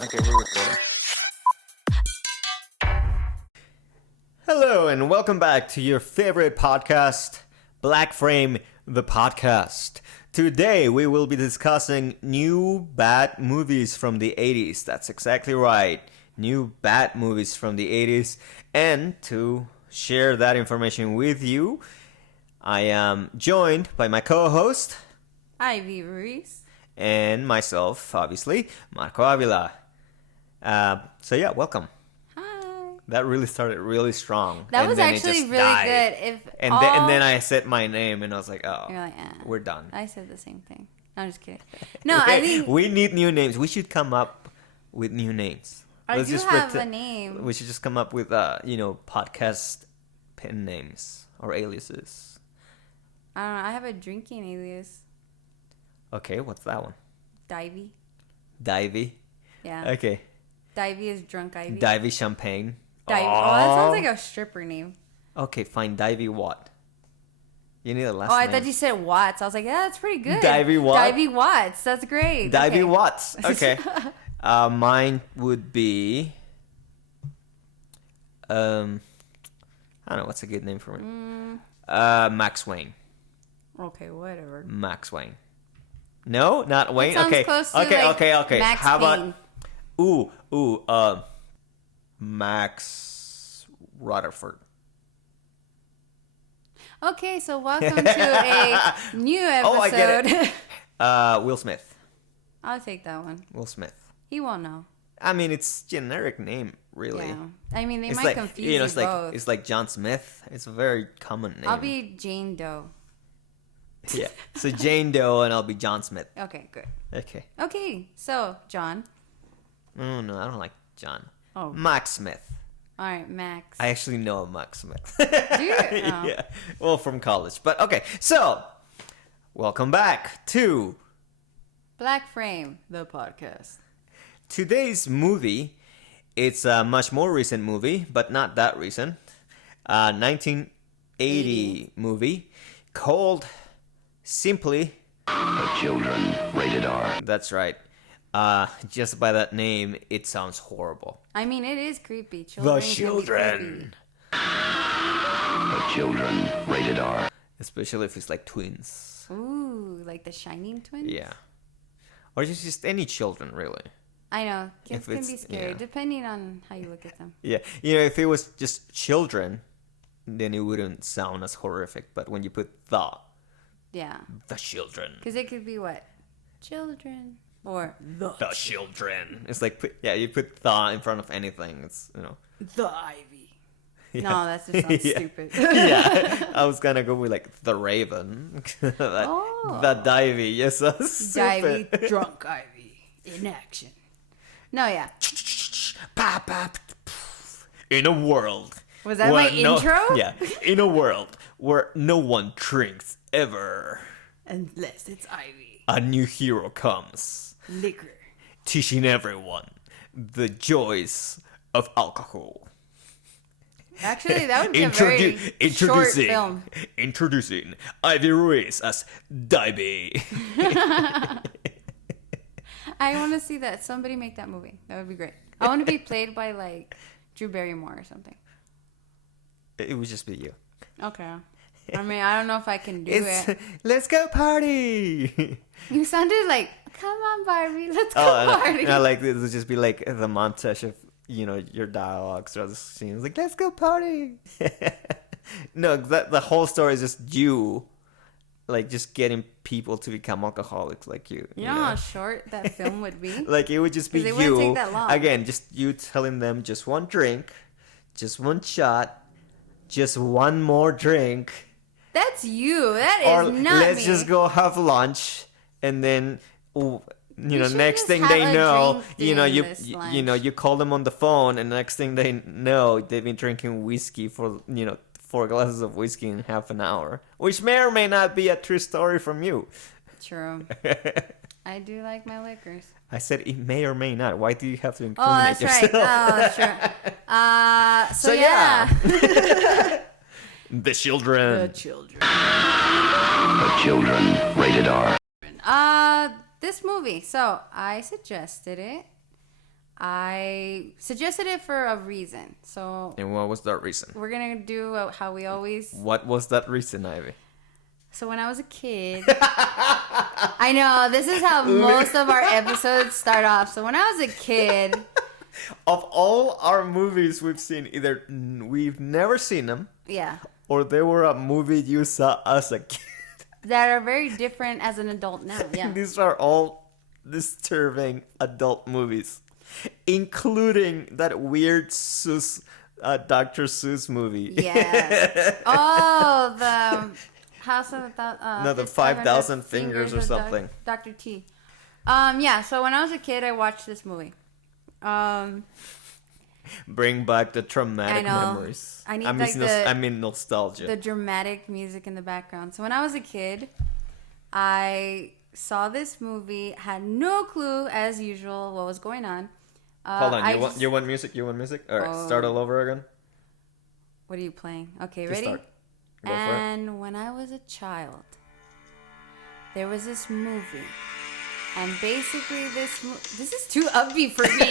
Okay, we're recording. Hello, and welcome back to your favorite podcast, BLACKFRAME, the podcast. Today, we will be discussing new bad movies from the 80s. That's exactly right. New bad movies from the 80s. And to share that information with you, I am joined by my co-host, Ivy Ruiz. And myself, obviously, Marco Avila. So yeah, welcome. Hi. That really started really strong. That and was then actually really died. good. And then I said my name, and I was like, oh, You're like, we're done. I said the same thing. No, I'm just kidding. No, Okay, I think we need new names. We should come up with new names. I do have a name. We should just come up with podcast pen names or aliases. I don't know. I have a drinking alias. Okay, what's that one? Divey. Divey. Yeah. Okay. Divey is drunk Ivy. Divey Champagne. Divey. Oh, that sounds like a stripper name. Okay, fine. Divey what? You need a last Oh, I name. thought you said Watts. I was like, yeah, that's pretty good. Divey what? Divey Watts. That's great. Divey Okay. Watts. Okay. Mine would be I don't know what's a good name for me. Max Wayne. Okay, whatever. Max Wayne. No, not Wayne. Sounds Okay. close to, Okay. like, Okay. Max How Payne. about Max Rutherford. Okay, so welcome to a new episode. Oh, I get it. Will Smith. I'll take that one. Will Smith. He won't know. I mean, it's generic name, really. Yeah. I mean, they It's might like confuse you it's both. like it's like John Smith. It's a very common name. I'll be Jane Doe. Yeah. So Jane Doe and I'll be John Smith. Okay, good. Okay. Okay, so John. Oh no, I don't like John. Oh. Max Smith. All right, Max. I actually know a Max Smith. Do you? Oh. Yeah. Well, from college. But okay. So, welcome back to BLACKFRAME, the podcast. today's movie. It's a much more recent movie, but not that recent. 1980 movie called simply For children, rated R. That's right. Just by that name, it sounds horrible. I mean, it is creepy. Children. The can be children. For children, rated R. Especially if it's like twins. creepy. Ooh, like the Shining twins? Yeah. Or just any children, really. I know. Kids If can it's- be scary, yeah. depending on how you look at them. Yeah. You know, if it was just children, then it wouldn't sound as horrific. But when you put the Yeah. children. Because it could be what? Children. Or The children. It's like, you put the in front of anything. It's, the Ivy. Yeah. No, that just sounds Yeah. stupid. Yeah. I was going to go with like the Raven. Oh. The Divey. Yes, that's Divey, stupid. drunk Ivy, in action. No, yeah. Pop, pop, in a world. Was that my intro? Yeah. In a world where no one drinks ever, Unless it's Ivy. a new hero comes, Liquor. teaching everyone the joys of alcohol. Actually, that would be a very short film. Introducing Ivy Ruiz as Divey. I want to see that. Somebody make that movie. That would be great. I want to be played by, like, Drew Barrymore or something. It would just be you. Okay. I mean, I don't know if I can do it. Let's go party. You sounded like, come on, Barbie, let's go party. I like it would just be like the montage of your dialogues or the scenes like let's go party. No, the whole story is just you, like just getting people to become alcoholics like you. You know how short that film would be? Like it would just be 'Cause it wouldn't you take that long. again, just you telling them just one drink, just one shot, just one more drink. That's you. That Or is not let's me. just go have lunch and then should next just thing have they a know drink during this lunch. you call them on the phone and next thing they know they've been drinking whiskey for 4 glasses of whiskey in half an hour, which may or may not be a true story from you. True. I do like my liquors. I said it may or may not. Why do you have to Oh, incriminate that's right. yourself? Oh, that's true. So yeah. The children. The children. The children. Rated R. This movie. So I suggested it. I suggested it for a reason. So And what was that reason? we're gonna do how we always. What was that reason, Ivy? So when I was a kid, I know this is how most of our episodes start off. So when I was a kid, Of all our movies we've seen, either we've never seen them, yeah, or they were a movie you saw as a kid. that are very different as an adult now. Yeah. These are all disturbing adult movies, including that weird Dr. Seuss movie. Yeah. Oh, the House of the 5,000 Fingers or of something. Dr. T. Yeah. So when I was a kid, I watched this movie. Bring back the traumatic I know. memories. I need, I mean nostalgia. The dramatic music in the background. So when I was a kid, I saw this movie, had no clue as usual what was going on. Hold on, you want music? You want music? All right, start all over again. What are you playing? Okay, Just ready? start. Go for it. And when I was a child, there was this movie. And basically this is too upbeat for me.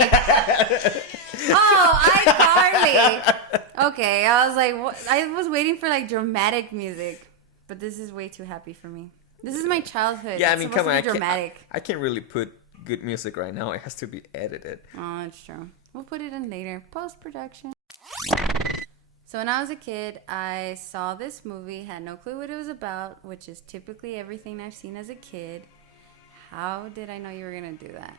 Oh, iCarly. Okay, I was like, what? I was waiting for like dramatic music. But this is way too happy for me. This is my childhood. Yeah, I It's mean, supposed come on. to be dramatic. I can't really put good music right now. It has to be edited. Oh, that's true. We'll put it in later. Post-production. So when I was a kid, I saw this movie, had no clue what it was about, which is typically everything I've seen as a kid. How did I know you were going to do that?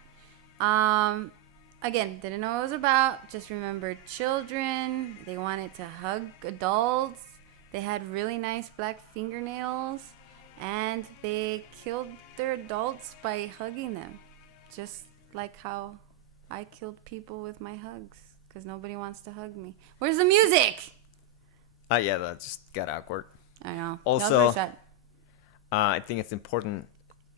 Again, didn't know what it was about. Just remembered children. They wanted to hug adults. They had really nice black fingernails. And they killed their adults by hugging them. Just like how I killed people with my hugs. Because nobody wants to hug me. Where's the music? Yeah, that just got awkward. I know. Also, That was very sad. I think it's important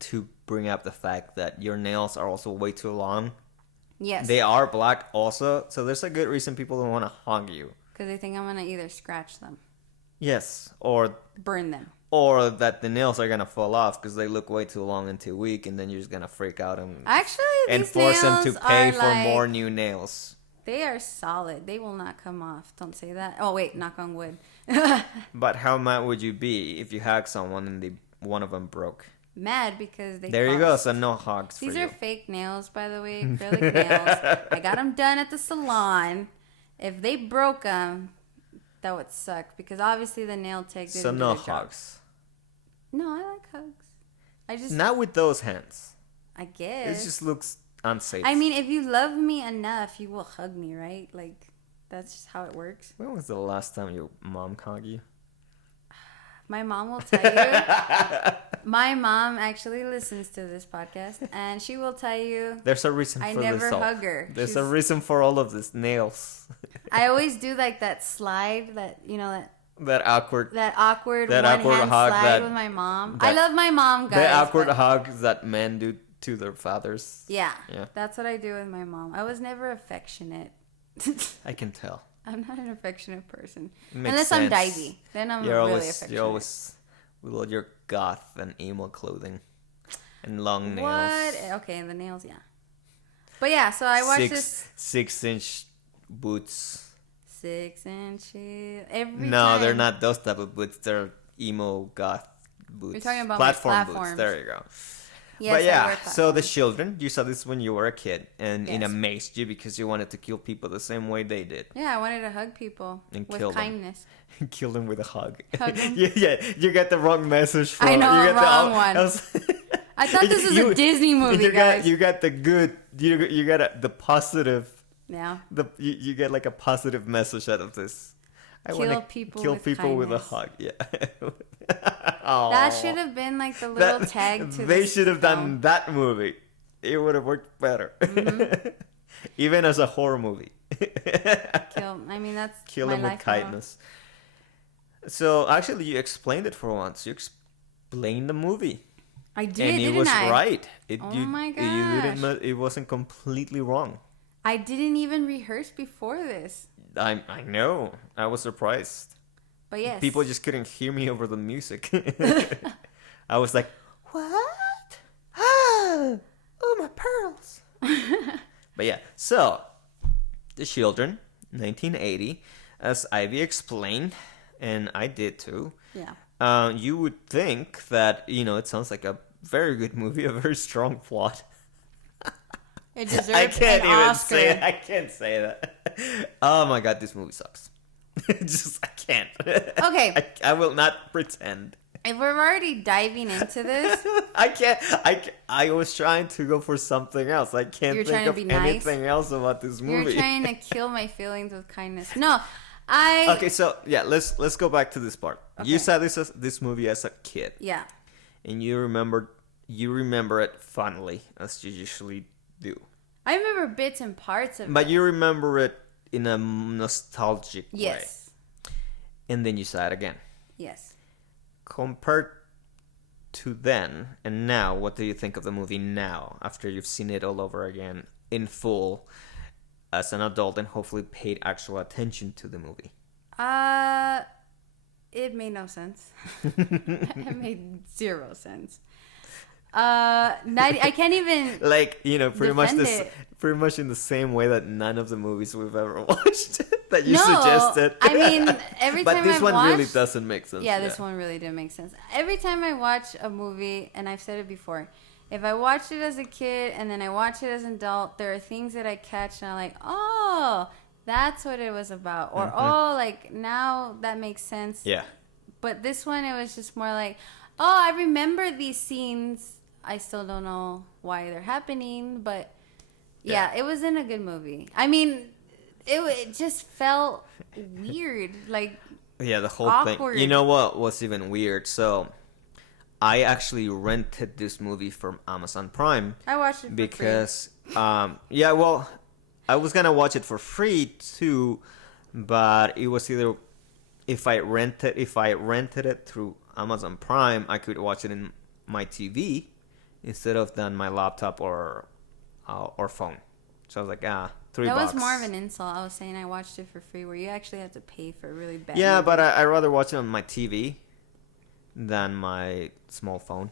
to bring up the fact that your nails are also way too long. Yes. They are black also, so there's a good reason people don't want to hug you. Because they think I'm going to either scratch them. Yes, or Burn them. that the nails are gonna fall off because they look way too long and too weak, and then you're just gonna freak out and Actually, these force them to nails pay are for like, more new nails. They are solid. They will not come off. Don't say that. Oh, wait. Knock on wood. But how mad would you be if you hugged someone and one of them broke? Mad because they There you go. cost. So no hugs These for you. are fake nails, by the way. Acrylic nails. I got them done at the salon. If they broke them, that would suck. Because obviously the nail tech didn't So do no their job. hugs. No, I like hugs. I just, Not with those hands. I guess. It just looks unsafe. I mean, if you love me enough, you will hug me, right? Like, that's just how it works. When was the last time your mom hugged you? My mom will tell you. My mom actually listens to this podcast, and she will tell you. There's a reason I for never this all. hug her. There's a reason for all of this. Nails. I always do like that slide, that That awkward. that awkward That one awkward hand hug slide that- with my mom. that- I love my mom, guys. The awkward but- hugs that men do to their fathers. Yeah, Yeah. that's what I do with my mom. I was never affectionate. I can tell. I'm not an affectionate person. Makes Unless sense. I'm divey. Then I'm You're really always affectionate. you're always with all your goth and emo clothing and long nails. What? Okay, the nails, yeah. But yeah, so I watched this 6-inch boots. 6 inches every No, time. they're not those type of boots. They're emo goth boots. You're talking about platform my boots. platforms. There you go. Yes, But I yeah, wear so the platforms. children, you saw this when you were a kid, and it Yes. amazed you because you wanted to kill people the same way they did. Yeah, I wanted to hug people And with kill them. kindness. Kill them with a hug. Hug 'em. yeah, you got the wrong message. From, I know, you got wrong the, one. was- I thought this was a Disney movie, guys. You got the good. You got the positive. Yeah. You get like a positive message out of this. I Kill wanna people kill with people with a kindness. hug. Yeah. That should have been like the little tag to They this should have film. done that movie. It would have worked better. Mm-hmm. Even as a horror movie. I mean, that's Kill my them with life motto. kindness. So actually, you explained it for once. You explained the movie. I did, and it didn't was I? right. My gosh. It wasn't completely wrong. I didn't even rehearse before this. I know. I was surprised. But yes. People just couldn't hear me over the music. I was like, what? Ah, oh, my pearls. But yeah, so The Children, 1980, as Ivy explained, and I did too. Yeah. You would think that, it sounds like a very good movie, a very strong plot. It deserved I can't an even Oscar. say it. I can't say that. Oh my god, this movie sucks. I can't. Okay. I will not pretend. If we're already diving into this, I can't. I was trying to go for something else. I can't You're think trying to of be nice? anything else about this movie. you're trying to kill my feelings with kindness. No, Okay, so yeah, let's go back to this part. Okay. You saw this movie as a kid, Yeah. and you remember it fondly, as you usually do. I remember bits and parts of But it. you remember it in a nostalgic way. Yes. And then you saw it again. Yes. Compared to then and now, what do you think of the movie now, after you've seen it all over again in full as an adult and hopefully paid actual attention to the movie? It made no sense. It made zero sense. I can't even Like, pretty much defend this, it. pretty much in the same way that none of the movies we've ever watched that you No, suggested. I mean, every but time this I one watch, really doesn't make sense. Yeah, this one really didn't make sense. Every time I watch a movie, and I've said it before, if I watched it as a kid and then I watch it as an adult, there are things that I catch and I'm like, oh, that's what it was about. Or, oh, like, now that makes sense. Yeah. But this one, it was just more like, oh, I remember these scenes. I still don't know why they're happening, but yeah, it wasn't a good movie. I mean, it just felt weird. Like, Yeah, the whole awkward. thing. You know what was even weird? So, I actually rented this movie from Amazon Prime I watched it for because, yeah, well, I was gonna watch it for free too, but it was either if I rented it through Amazon Prime, I could watch it in my TV instead of on my laptop or phone. So I was like, $3. That was more of an insult. I was saying I watched it for free, where you actually have to pay for a really bad. Yeah, movie. but I rather watch it on my TV than my small phone.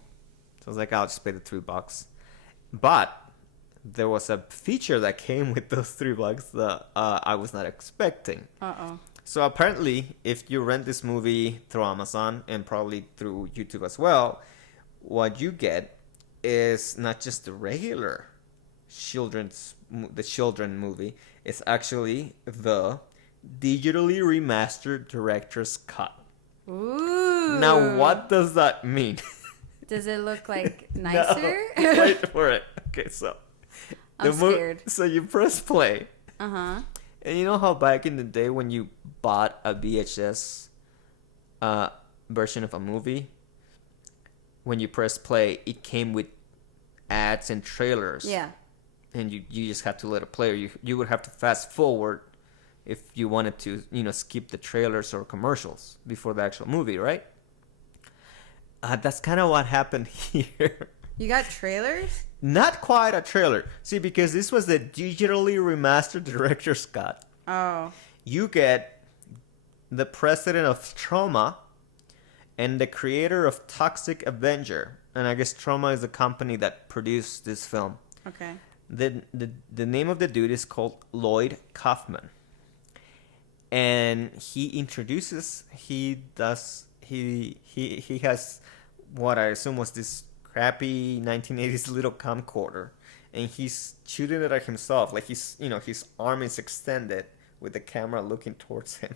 So I was like, I'll just pay the $3. But there was a feature that came with those $3 that I was not expecting. So apparently, if you rent this movie through Amazon and probably through YouTube as well, what you get is not just the regular children movie. It's actually the digitally remastered director's cut. Ooh. Now, what does that mean? Does it look like nicer? No, wait for it. Okay, so I'm scared. So you press play. Uh-huh. And you know how back in the day when you bought a VHS version of a movie, when you press play, it came with ads and trailers. Yeah. And you just had to let it play, or you would have to fast forward if you wanted to, skip the trailers or commercials before the actual movie, right? That's kind of what happened here. You got trailers? Not quite a trailer. See, because this was the digitally remastered director's cut. Oh. You get the president of Trauma and the creator of Toxic Avenger. And I guess Trauma is the company that produced this film. Okay. The name of the dude is called Lloyd Kaufman. And he has what I assume was this crappy 1980s little camcorder, and he's shooting it at himself, like his arm is extended with the camera looking towards him.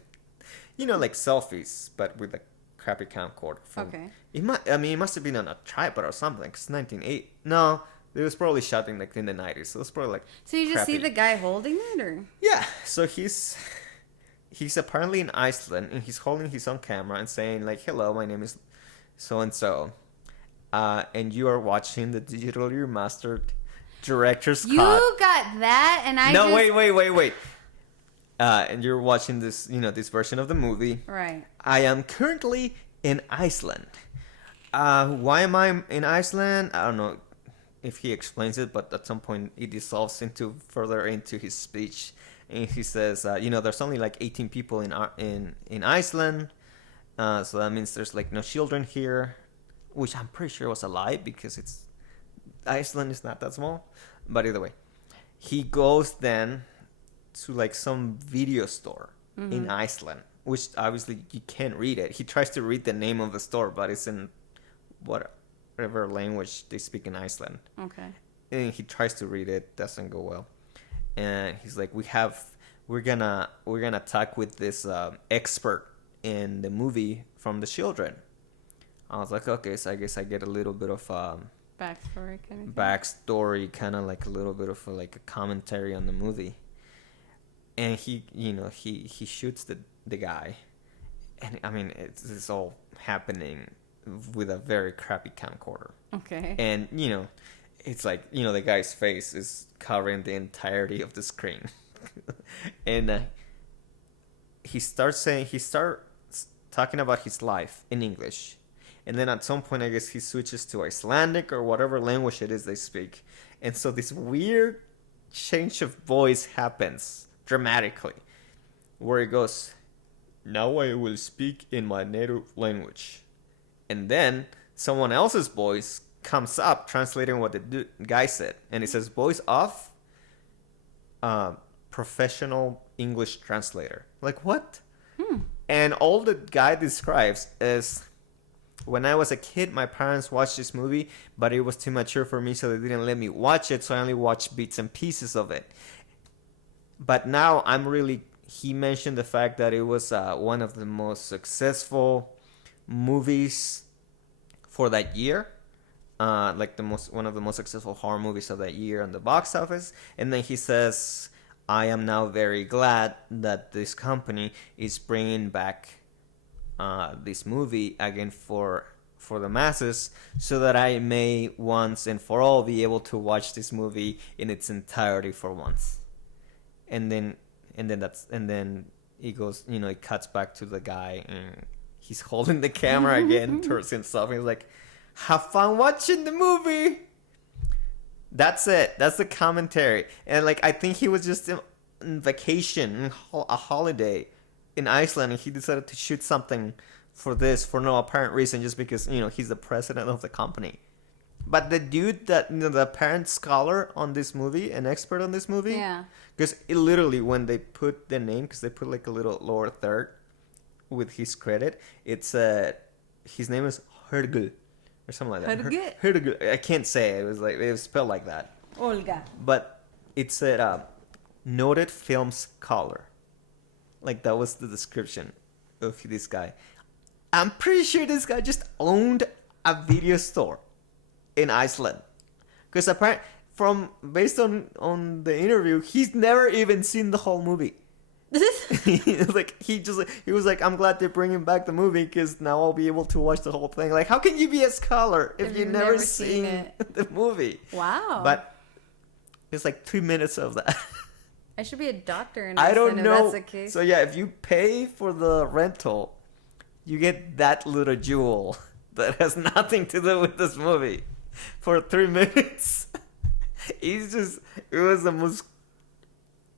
Like selfies, but with a crappy camcorder. Okay. It must have been on a tripod or something. Cause 1980. No, it was probably shot in the 90s. So it was probably like. So you just crappy. see the guy holding it, or? Yeah. So he's apparently in Iceland, and he's holding his own camera and saying like, "Hello, my name is so and so." And you are watching the digitally remastered director's cut. You got that, and I No, just... wait. And you're watching this, this version of the movie. Right. I am currently in Iceland. Why am I in Iceland? I don't know if he explains it, but at some point it dissolves into further into his speech, and he says, there's only like 18 people in Iceland, so that means there's like no children here, which I'm pretty sure was a lie because Iceland is not that small. But either way, he goes then to like some video store in Iceland, which obviously you can't read it. He tries to read the name of the store, but it's in whatever language they speak in Iceland. Okay. And he tries to read it, doesn't go well. And he's like, we're gonna talk with this expert in the movie from the children. I was like, okay, so I guess I get a little bit of backstory, kind of like a little bit of like a commentary on the movie. And he shoots the guy, and I mean it's all happening with a very crappy camcorder. Okay. And it's like the guy's face is covering the entirety of the screen, and he starts talking about his life in English. And then at some point, I guess he switches to Icelandic or whatever language it is they speak. And so this weird change of voice happens dramatically, where he goes, "Now I will speak in my native language." And then someone else's voice comes up translating what the guy said. And it says, "Voice of professional English translator." Like, what? And all the guy describes is, when I was a kid, my parents watched this movie, but it was too mature for me, so they didn't let me watch it, so I only watched bits and pieces of it. But now he mentioned the fact that it was one of the most successful movies for that year. One of the most successful horror movies of that year on the box office. And then he says, I am now very glad that this company is bringing back this movie again for the masses, so that I may once and for all be able to watch this movie in its entirety for once. And then he goes, it cuts back to the guy, and he's holding the camera again towards himself. And he's like, "Have fun watching the movie." That's it. That's the commentary. And like, I think he was just on vacation, a holiday in Iceland, and he decided to shoot something for no apparent reason, just because he's the president of the company. But the dude that the apparent scholar on this movie, an expert on this movie, yeah, because it literally, when they put the name, because they put like a little lower third with his credit, it's his name is Hergul or something like that. Hergul. I can't say it. It was spelled like that. Olga. But it said noted film scholar. Like, that was the description of this guy. I'm pretty sure this guy just owned a video store in Iceland. Because apparently, based on the interview, he's never even seen the whole movie. Like, he was like, I'm glad they're bringing back the movie, because now I'll be able to watch the whole thing. Like, how can you be a scholar if you've never seen the movie? Wow. But it's like 2 minutes of that. I should be a doctor in I don't Iceland know. if that's the case. So yeah, if you pay for the rental, you get that little jewel that has nothing to do with this movie for 3 minutes. It was the most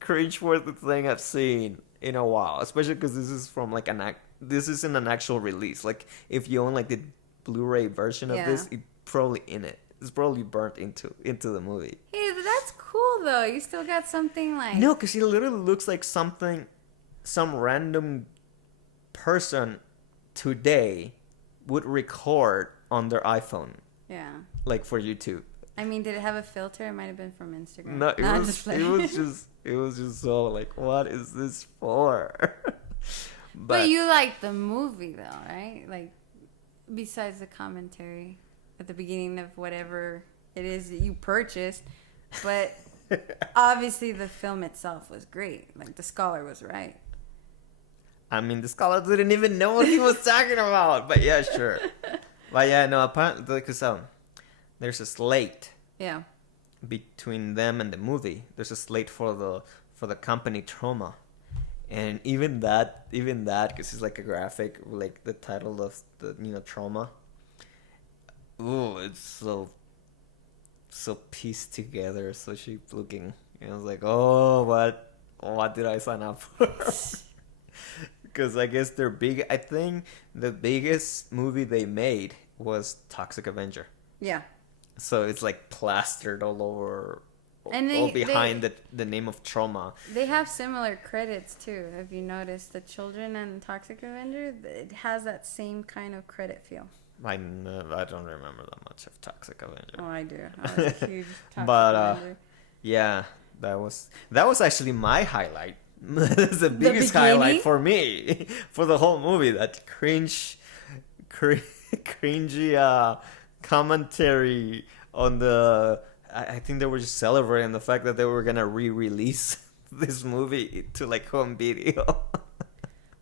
cringe-worthy thing I've seen in a while, especially because this is from like this isn't an actual release. Like, if you own like the Blu-ray version of this, it's probably in it. It's probably burnt into the movie. Hey, but that's cool though. You still got something like... No, because it literally looks like some random person today would record on their iPhone. Yeah. Like for YouTube. I mean, did it have a filter? It might have been from Instagram. No, it was just so like, what is this for? But you like the movie though, right? Like, besides the commentary at the beginning of whatever it is that you purchased, but obviously the film itself was great. Like, the scholar was right. I mean, the scholar didn't even know what he was talking about, but yeah, sure. But yeah, no, apparently, because there's a slate. Yeah. Between them and the movie, there's a slate for the company Trauma, and even that, because it's like a graphic, like the title of the Trauma. ooh, it's so pieced together, so cheap looking. And I was like, oh, what did I sign up for? Because I guess I think the biggest movie they made was Toxic Avenger. Yeah. So it's like plastered all over, And all behind the name of trauma. They have similar credits too. Have you noticed the children and Toxic Avenger? It has that same kind of credit feel. I don't remember that much of Toxic Avenger. Oh, I do. I was a huge Toxic But Avenger. yeah, that was actually my highlight. That's the biggest highlight for me for the whole movie. That cringy commentary on the. I think they were just celebrating the fact that they were gonna re-release this movie to like home video.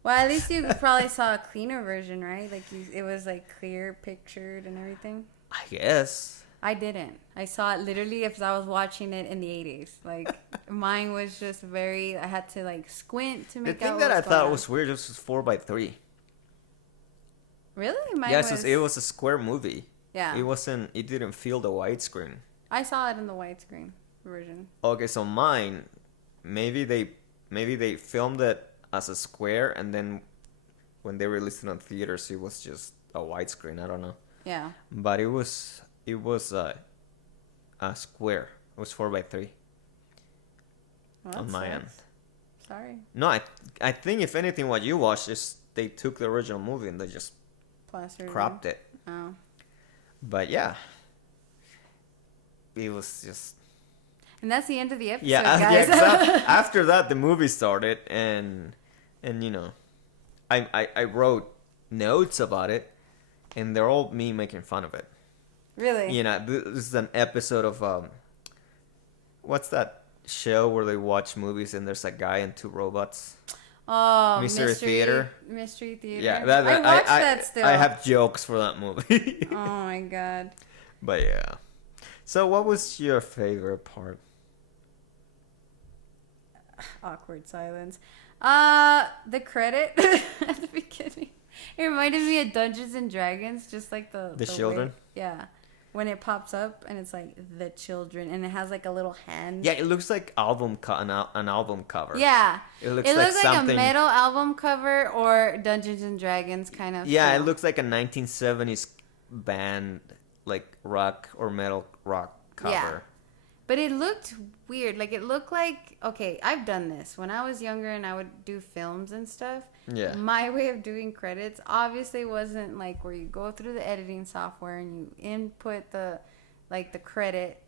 Well, at least you probably saw a cleaner version, right? Like it was like clear pictured and everything. I guess. I didn't. I saw it literally as I was watching it in the 80s. Like mine was just very. I had to like squint to The make thing out that what I was thought going was weird was 4:3. Really? Mine Yes, was. it was a square movie. Yeah. It wasn't. It didn't feel the widescreen. I saw it in the widescreen version. Okay, so mine, maybe they filmed it as a square, and then when they released it on theaters, it was just a widescreen. I don't know. Yeah. But it was a square. It was 4:3 Well, on that my sucks. end. Sorry. No, I think if anything, what you watched is they took the original movie and they just Plastered. cropped it. Oh. But yeah, it was just. And that's the end of the episode, Yeah, guys. after that the movie started, and you know, I wrote notes about it, and they're all me making fun of it. Really? You know, this is an episode of what's that show where they watch movies and there's a guy and two robots? Oh, Mystery Theater. Mystery Theater. Yeah, I watched that still. I have jokes for that movie. Oh my god. But yeah. So what was your favorite part? Awkward silence. The credit at the beginning. It reminded me of Dungeons and Dragons, just like the children? way, yeah. When it pops up and it's like the children, and it has like a little hand. Yeah, it looks like an album cover. Yeah. It looks It like looks like something. a metal album cover or Dungeons and Dragons kind of. Yeah, it feel. looks like a 1970s band, like rock or metal rock cover. Yeah. But it looked weird. Like, it looked like... Okay, I've done this. When I was younger and I would do films and stuff, Yeah. my way of doing credits obviously wasn't, like, where you go through the editing software and you input the credit.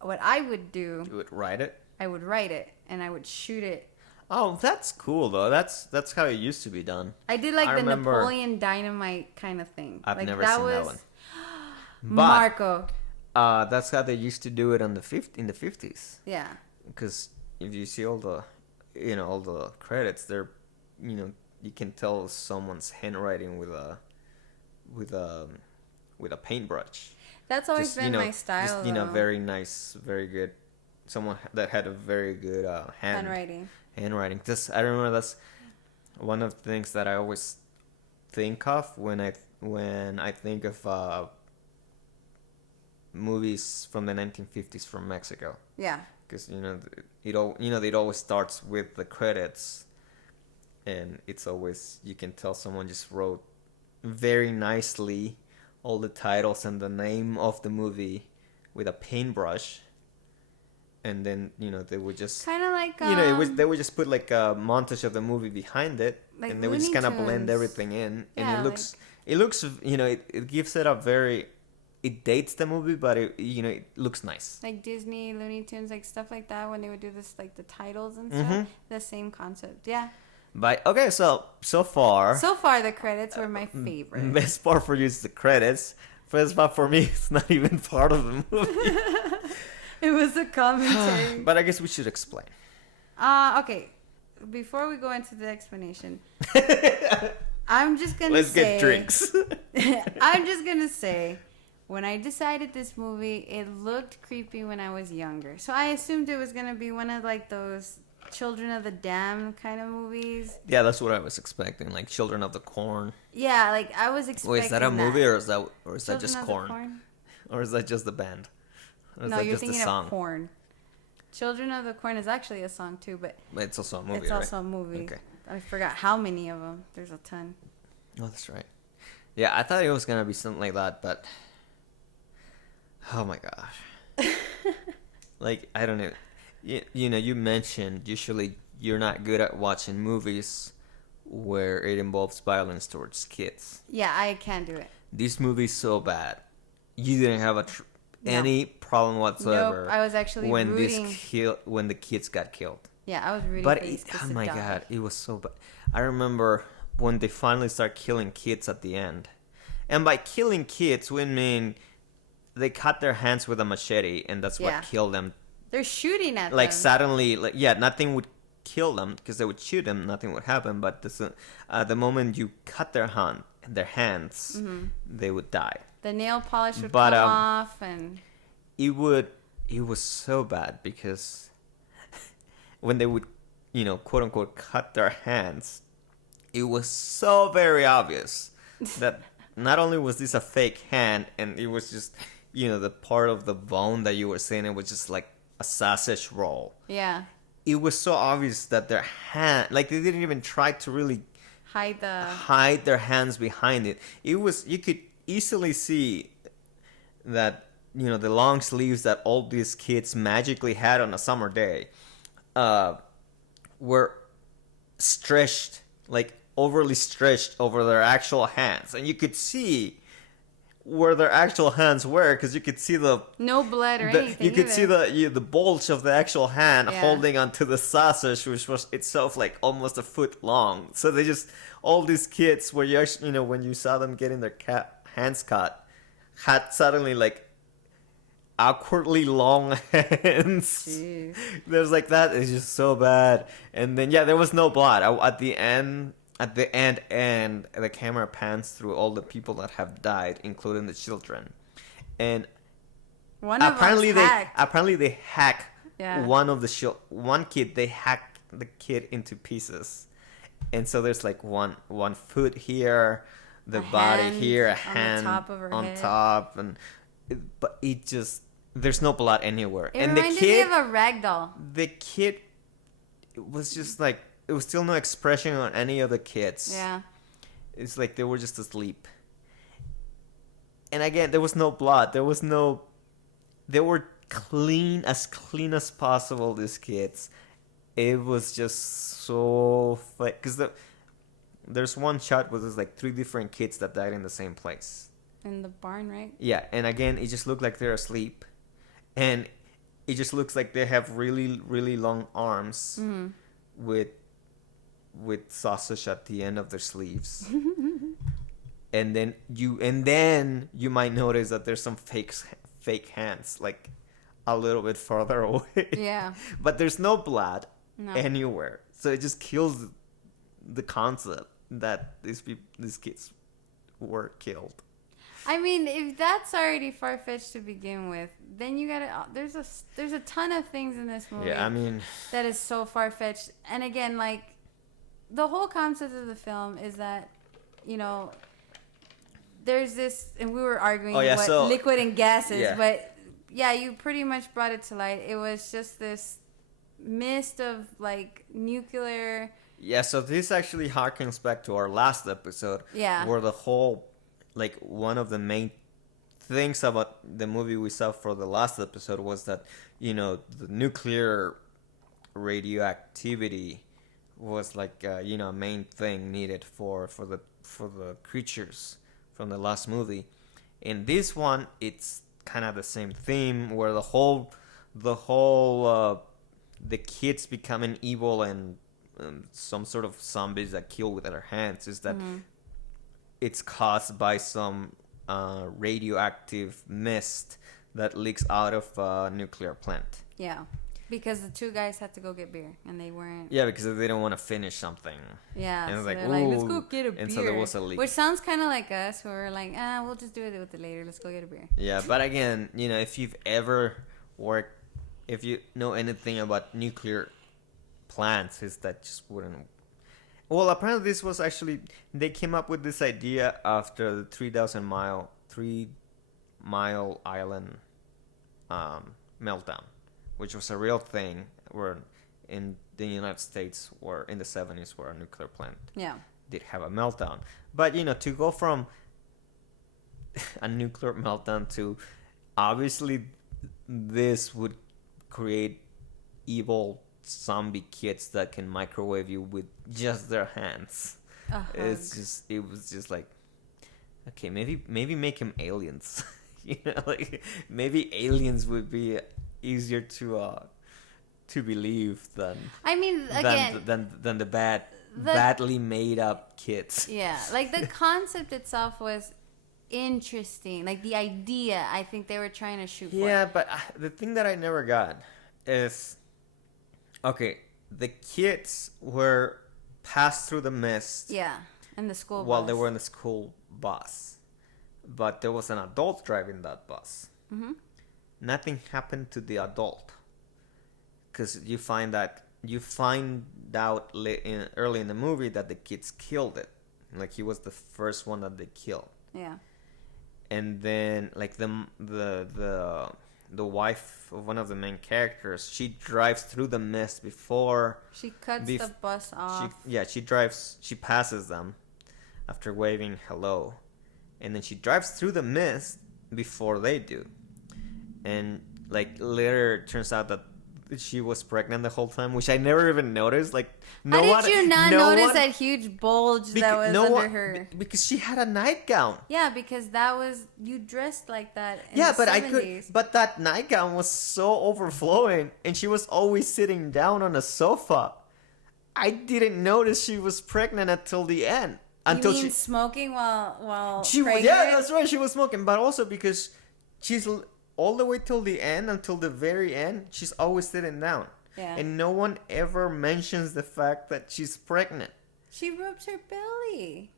What I would do... You would write it? I would write it, and I would shoot it. Oh, that's cool, though. That's how it used to be done. I did, like, I the remember- Napoleon Dynamite kind of thing. I've like, never seen that one. But, Marco. that's how they used to do it in the 50s. Yeah. Because if you see all the credits, they're, you can tell someone's handwriting with a paintbrush. That's always been my style, Just, though. very nice, very good. Someone that had a very good Handwriting. Just, I remember that's one of the things that I always think of when I think of movies from the 1950s from Mexico. Yeah. Because it always starts with the credits, and it's always, you can tell someone just wrote very nicely all the titles and the name of the movie with a paintbrush, and then they would just Kind of like... they would just put like a montage of the movie behind it, Like and they would just Looney kind of blend Tunes. everything in, and Yeah, it looks it gives it a very, it dates the movie, but it looks nice. like Disney, Looney Tunes, like stuff like that, when they would do this, like the titles and Mm-hmm. stuff. The same concept, yeah. But okay, so far, So far, the credits were my favorite. best part for you is the credits. Best part for me is not even part of the movie. It was a commentary. But I guess we should explain. Okay. Before we go into the explanation, I'm just gonna Let's say. get drinks. I'm just gonna say, when I decided this movie, it looked creepy when I was younger. So I assumed it was gonna be one of like those Children of the Dam kind of movies. Yeah, that's what I was expecting. Like Children of the Corn. Yeah, like I was expecting. Wait, is that a movie or is that Children just of the corn? Or is that just the band? Or is No, that you're just thinking the song? of Corn. Children of the Corn is actually a song too, but It's also a movie. it's also a movie. Okay. I forgot how many of them. There's a ton. Oh, that's right. Yeah, I thought it was gonna be something like that, but oh my gosh. Like, I don't know. You know, you mentioned usually you're not good at watching movies where it involves violence towards kids. Yeah, I can't do it. This movie's so bad. You didn't have any problem whatsoever. Nope, I was actually when rooting. when the kids got killed. Yeah, I was rooting But for these kids oh to my die. god, it was so bad. I remember when they finally start killing kids at the end. And by killing kids, we mean they cut their hands with a machete, and that's Yeah. what killed them. They're shooting at Like them. suddenly, nothing would kill them because they would shoot them, nothing would happen. But the moment you cut their hands, Mm-hmm. they would die. The nail polish would But, come off, and It was so bad because when they would, quote unquote, cut their hands, it was so very obvious that not only was this a fake hand, and it was just, the part of the bone that you were saying, it was just like a sausage roll. yeah, It was so obvious that their hand, like they didn't even try to really hide their hands behind it. You could easily see that, the long sleeves that all these kids magically had on a summer day were stretched, like overly stretched over their actual hands. And you could see where their actual hands were because you could see no blood or anything. you could either. see the bulge of the actual hand Yeah. holding onto the sausage, which was itself like almost a foot long. So they just, all these kids where you actually, when you saw them getting their hands cut, had suddenly like awkwardly long hands. Jeez. There's like that. It's just so bad. And then there was no blood at the end. At the end, and the camera pans through all the people that have died, including the children. And apparently they hack Yeah. one kid. They hack the kid into pieces, and so there's like one foot here, the body hand here, a on the hand top of her on head. top, but it just, there's no blood anywhere. It And the reminded kid, me of a rag doll. the kid, it was just like, it was still no expression on any of the kids. Yeah. It's like they were just asleep. And again, there was no blood. They were clean as possible, these kids. It was just so funny. Because there's one shot where there's like 3 different kids that died in the same place. In the barn, right? Yeah, and again, it just looked like they're asleep. And it just looks like they have really, really long arms with sausage at the end of their sleeves. and then you might notice that there's some fake hands like a little bit farther away. Yeah. But there's no blood No. anywhere. So it just kills the concept that these kids were killed. I mean, if that's already far-fetched to begin with, then you gotta. There's a ton of things in this movie. Yeah, I mean, that is so far-fetched. And again, like, the whole concept of the film is that, there's this, and we were arguing liquid and gases, but yeah, you pretty much brought it to light. It was just this mist of like nuclear. Yeah, so this actually harkens back to our last episode. Yeah. Where the whole, like, one of the main things about the movie we saw for the last episode was that, the nuclear radioactivity was like, a main thing needed for the creatures from the last movie. In this one, it's kind of the same theme where the kids becoming evil and some sort of zombies that kill with their hands is that it's caused by some radioactive mist that leaks out of a nuclear plant. Yeah. Because the 2 guys had to go get beer, and they weren't. Yeah, because they don't want to finish something. Yeah, and so it's like, they're like, let's go "Ooh," get a beer. and so there was a leak. Which sounds kind of like us, who are like, we'll just do it with it later. Let's go get a beer. Yeah, but again, if you've ever worked, if you know anything about nuclear plants is that just wouldn't. Well, apparently this was actually they came up with this idea after the 3 mile island meltdown, which was a real thing where in the United States or in the 70s where a nuclear plant did have a meltdown. But to go from a nuclear meltdown to obviously this would create evil zombie kids that can microwave you with just their hands. It was just like, okay, maybe make them aliens. Like maybe aliens would be easier to believe than than the badly made up kids. Yeah, like the concept itself was interesting. Like the idea, I think they were trying to shoot for. Yeah, but the thing that I never got is, okay, the kids were passed through the mist. Yeah, in the school while bus. they were in the school bus, but there was an adult driving that bus. Mm-hmm. Nothing happened to the adult, because you find out early in the movie that the kids killed it. Like he was the first one that they killed. Yeah. And then like the wife of one of the main characters, she drives through the mist before she cuts the bus off. She passes them after waving hello, and then she drives through the mist before they do. And like later it turns out that she was pregnant the whole time, which I never even noticed. Like, how did you not notice that huge bulge that was under her? Because she had a nightgown. Yeah, because that was, you dressed like that in yeah, the but 70s. But that nightgown was so overflowing, and she was always sitting down on a sofa. I didn't notice she was pregnant until the end. Until you mean smoking while she pregnant? Yeah, that's right. She was smoking, but also because she's all the way till the end, until the very end, she's always sitting down. Yeah. And no one ever mentions the fact that she's pregnant. She rubs her belly.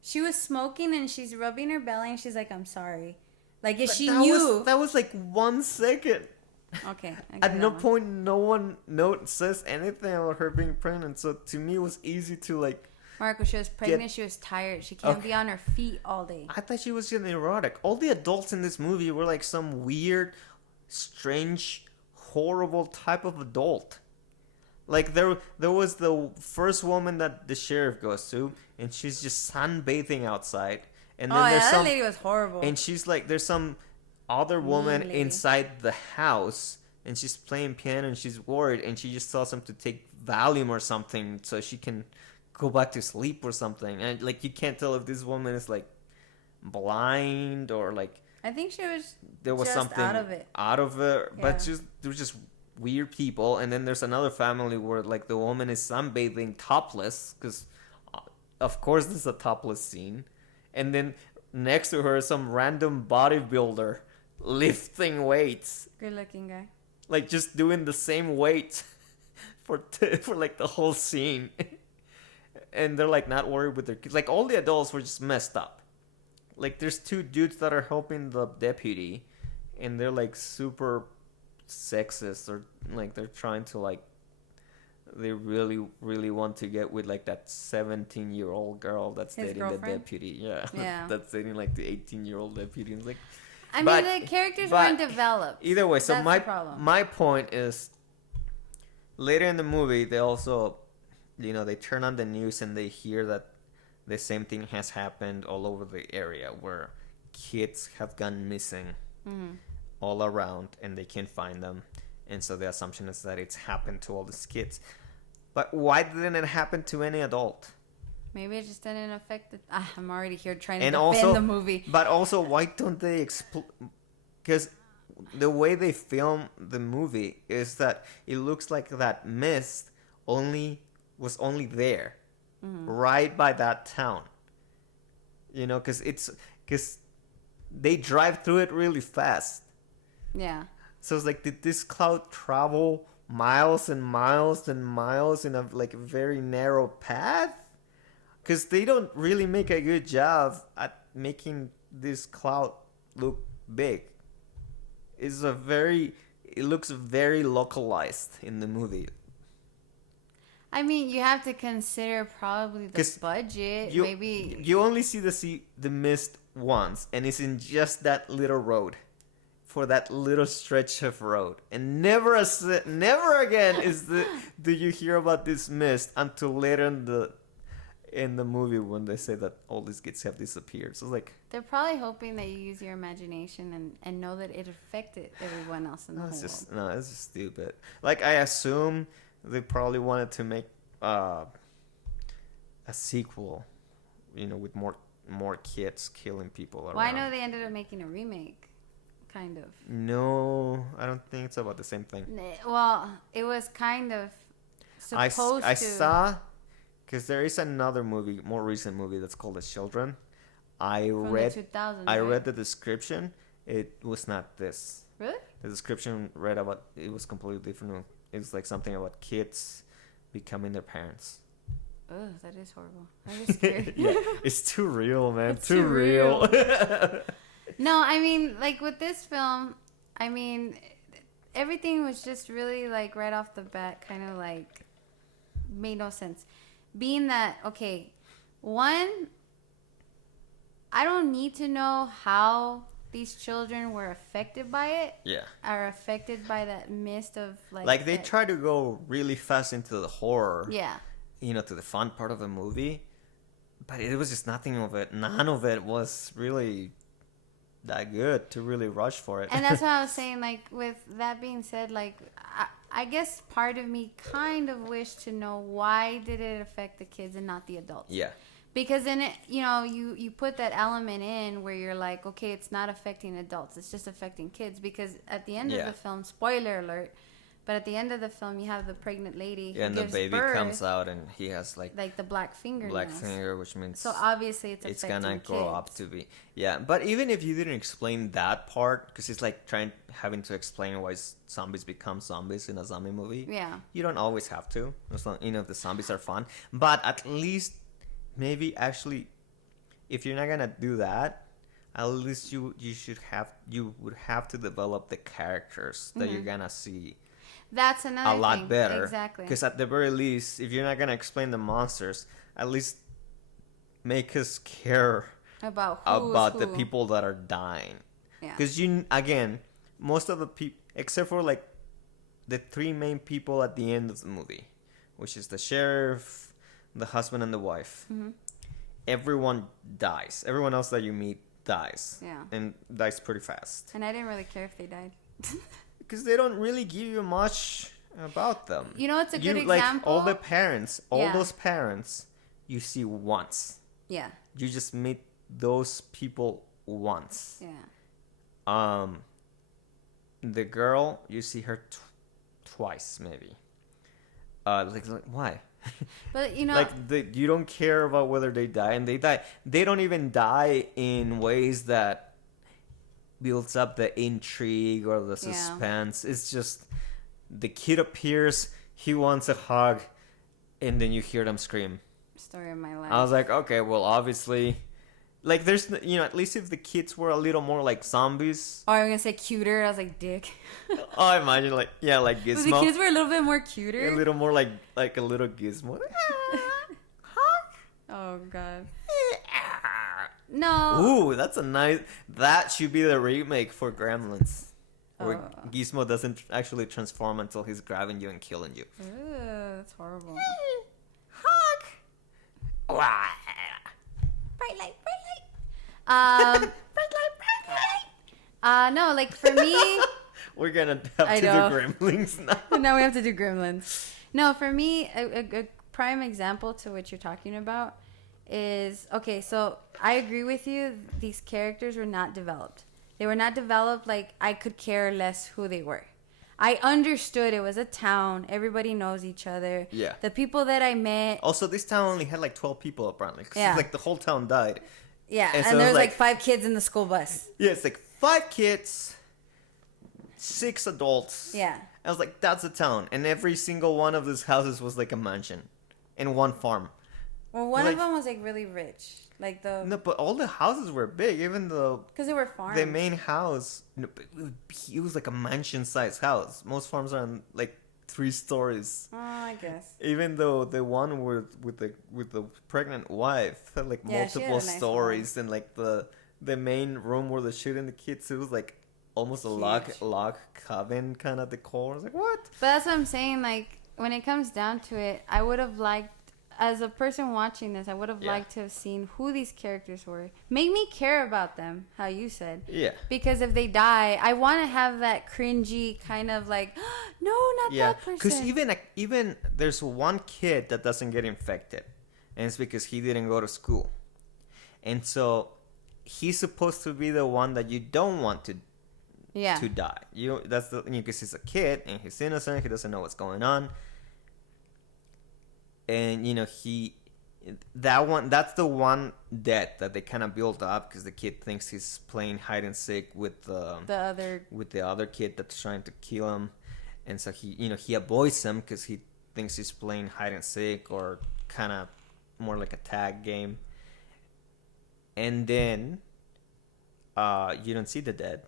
She was smoking and she's rubbing her belly and she's like, I'm sorry. Like, if she knew. That was like 1 second. Okay. At no point, no one says anything about her being pregnant. So to me, it was easy to like. Marco, she was pregnant. She was tired. She can't be on her feet all day. I thought she was getting erotic. All the adults in this movie were like some weird, strange, horrible type of adult. Like there was the first woman that the sheriff goes to, and she's just sunbathing outside. And then that lady was horrible. And she's like, there's some other woman inside the house, and she's playing piano, and she's worried, and she just tells him to take Valium or something so she can go back to sleep or something. And like you can't tell if this woman is like blind or like, I think she was there was just something out of it. But there was just weird people. And then there's another family where like the woman is sunbathing topless, because of course there's a topless scene. And then next to her is some random bodybuilder lifting weights, good looking guy, like just doing the same weight for like the whole scene. And they're like not worried with their kids. Like all the adults were just messed up. Like there's 2 dudes that are helping the deputy, and they're like super sexist, or like they're trying to like, they really want to get with like that 17-year-old girl that's his dating girlfriend? the deputy. Yeah. That's dating like the 18-year-old deputy. And like, I mean, the characters weren't developed. Either way, so that's my point is, later in the movie they also, they turn on the news and they hear that the same thing has happened all over the area, where kids have gone missing all around and they can't find them. And so the assumption is that it's happened to all these kids. But why didn't it happen to any adult? Maybe it just didn't affect it. I'm already here trying to defend the movie. But also, why don't they because the way they film the movie is that it looks like that mist was only there, right by that town. Because they drive through it really fast. Yeah. So it's like, did this cloud travel miles and miles and miles in a like very narrow path? Because they don't really make a good job at making this cloud look big. It looks very localized in the movie. I mean, you have to consider probably the 'Cause budget. You, Maybe you only see the mist once, and it's in just that little road, for that little stretch of road, and never again do you hear about this mist until later in the movie when they say that all these kids have disappeared. So it's like, they're probably hoping that you use your imagination and know that it affected everyone else in the whole world. it's just stupid. Like, I assume they probably wanted to make a sequel, with more kids killing people around. Well, I know they ended up making a remake, kind of. No, I don't think it's about the same thing. Well, it was kind of supposed I to. saw, because there is another movie, more recent movie, that's called The Children. From the 2000s, I right? read the description. It was not this. Really? The description read about it was completely different. It was like something about kids becoming their parents. Oh, that is horrible. That is scary. Yeah, it's too real, man. It's too too real. No, I mean, like with this film, I mean, everything was just really like right off the bat, kind of like made no sense. Being that, okay, one, I don't need to know how these children were affected by it. Yeah. Are affected by that mist of like they try to go really fast into the horror. Yeah. To the fun part of the movie, but it was just nothing of it. None of it was really that good to really rush for it. And that's what I was saying. Like, with that being said, like, I guess part of me kind of wished to know why did it affect the kids and not the adults. Yeah. Because then it, you put that element in where you're like, okay, it's not affecting adults, it's just affecting kids. Because at the end of the film, spoiler alert, but at the end of the film, you have the pregnant lady who and the gives baby birth, comes out and he has like the black finger. black finger, which means so obviously it's affecting gonna kids. grow up to be. Yeah, but even if you didn't explain that part, because it's like having to explain why zombies become zombies in a zombie movie. Yeah. You don't always have to. As long, if the zombies are fun, but at least maybe actually, if you're not gonna do that, at least you would have to develop the characters that you're gonna see. That's another a lot thing. better. Exactly. Because at the very least, if you're not going to explain the monsters, at least make us care about the people that are dying. Yeah. Because most of the people, except for like the three main people at the end of the movie, which is the sheriff, the husband, and the wife, everyone dies. Everyone else that you meet dies. Yeah. And dies pretty fast. And I didn't really care if they died. Because they don't really give you much about them. It's a good example. Like all the parents, Yeah. those parents, you see once. Yeah. You just meet those people once. Yeah. The girl, you see her twice maybe. Like why? But you don't care about whether they die, and they die. They don't even die in ways that builds up the intrigue or the suspense. Yeah. It's just the kid appears, he wants a hug, and then you hear them scream. Story of my life. I was like, okay, well, obviously, like, there's, at least if the kids were a little more like zombies. Oh, I'm gonna say cuter. I was like, dick. Oh, I imagine like Gizmo. If the kids were a little bit more cuter. A little more like a little Gizmo. Oh God. No. Ooh, that's a nice. That should be the remake for Gremlins, where Gizmo doesn't actually transform until he's grabbing you and killing you. Ooh, that's horrible. Hawk. Bright light, bright light. Bright light. No, like for me. We're gonna have to do Gremlins now. Now we have to do Gremlins. No, for me, a prime example to what you're talking about is, okay, so I agree with you. These characters were not developed. They were not developed. Like, I could care less who they were. I understood it was a town. Everybody knows each other. Yeah. The people that I met. Also, this town only had like 12 people apparently. Yeah. Like the whole town died. Yeah, and so there was like 5 kids in the school bus. Yeah, it's like 5 kids, 6 adults. Yeah. I was like, that's a town. And every single one of those houses was like a mansion and one farm. Well, one of them was like really rich. Like No, but all the houses were big. Even because they were farms. The main house, it was like a mansion-sized house. Most farms are in like 3 stories. Oh, I guess. Even though the one with the pregnant wife had like Yeah, she had a multiple nice stories, and like the main room where they're shooting the kids, it was like almost a log cabin kind of decor. I was like, what? But that's what I'm saying. Like, when it comes down to it, I would have liked, as a person watching this, I would have liked to have seen who these characters were. Make me care about them, how you said. Yeah. Because if they die, I want to have that cringy kind of like, no, not that person. Because even there's one kid that doesn't get infected, and it's because he didn't go to school, and so he's supposed to be the one that you don't want to die. Because he's a kid and he's innocent. He doesn't know what's going on. And that's the one death that they kind of build up, because the kid thinks he's playing hide and seek with the other kid that's trying to kill him, and so he avoids him because he thinks he's playing hide and seek, or kind of more like a tag game. And then you don't see the dead.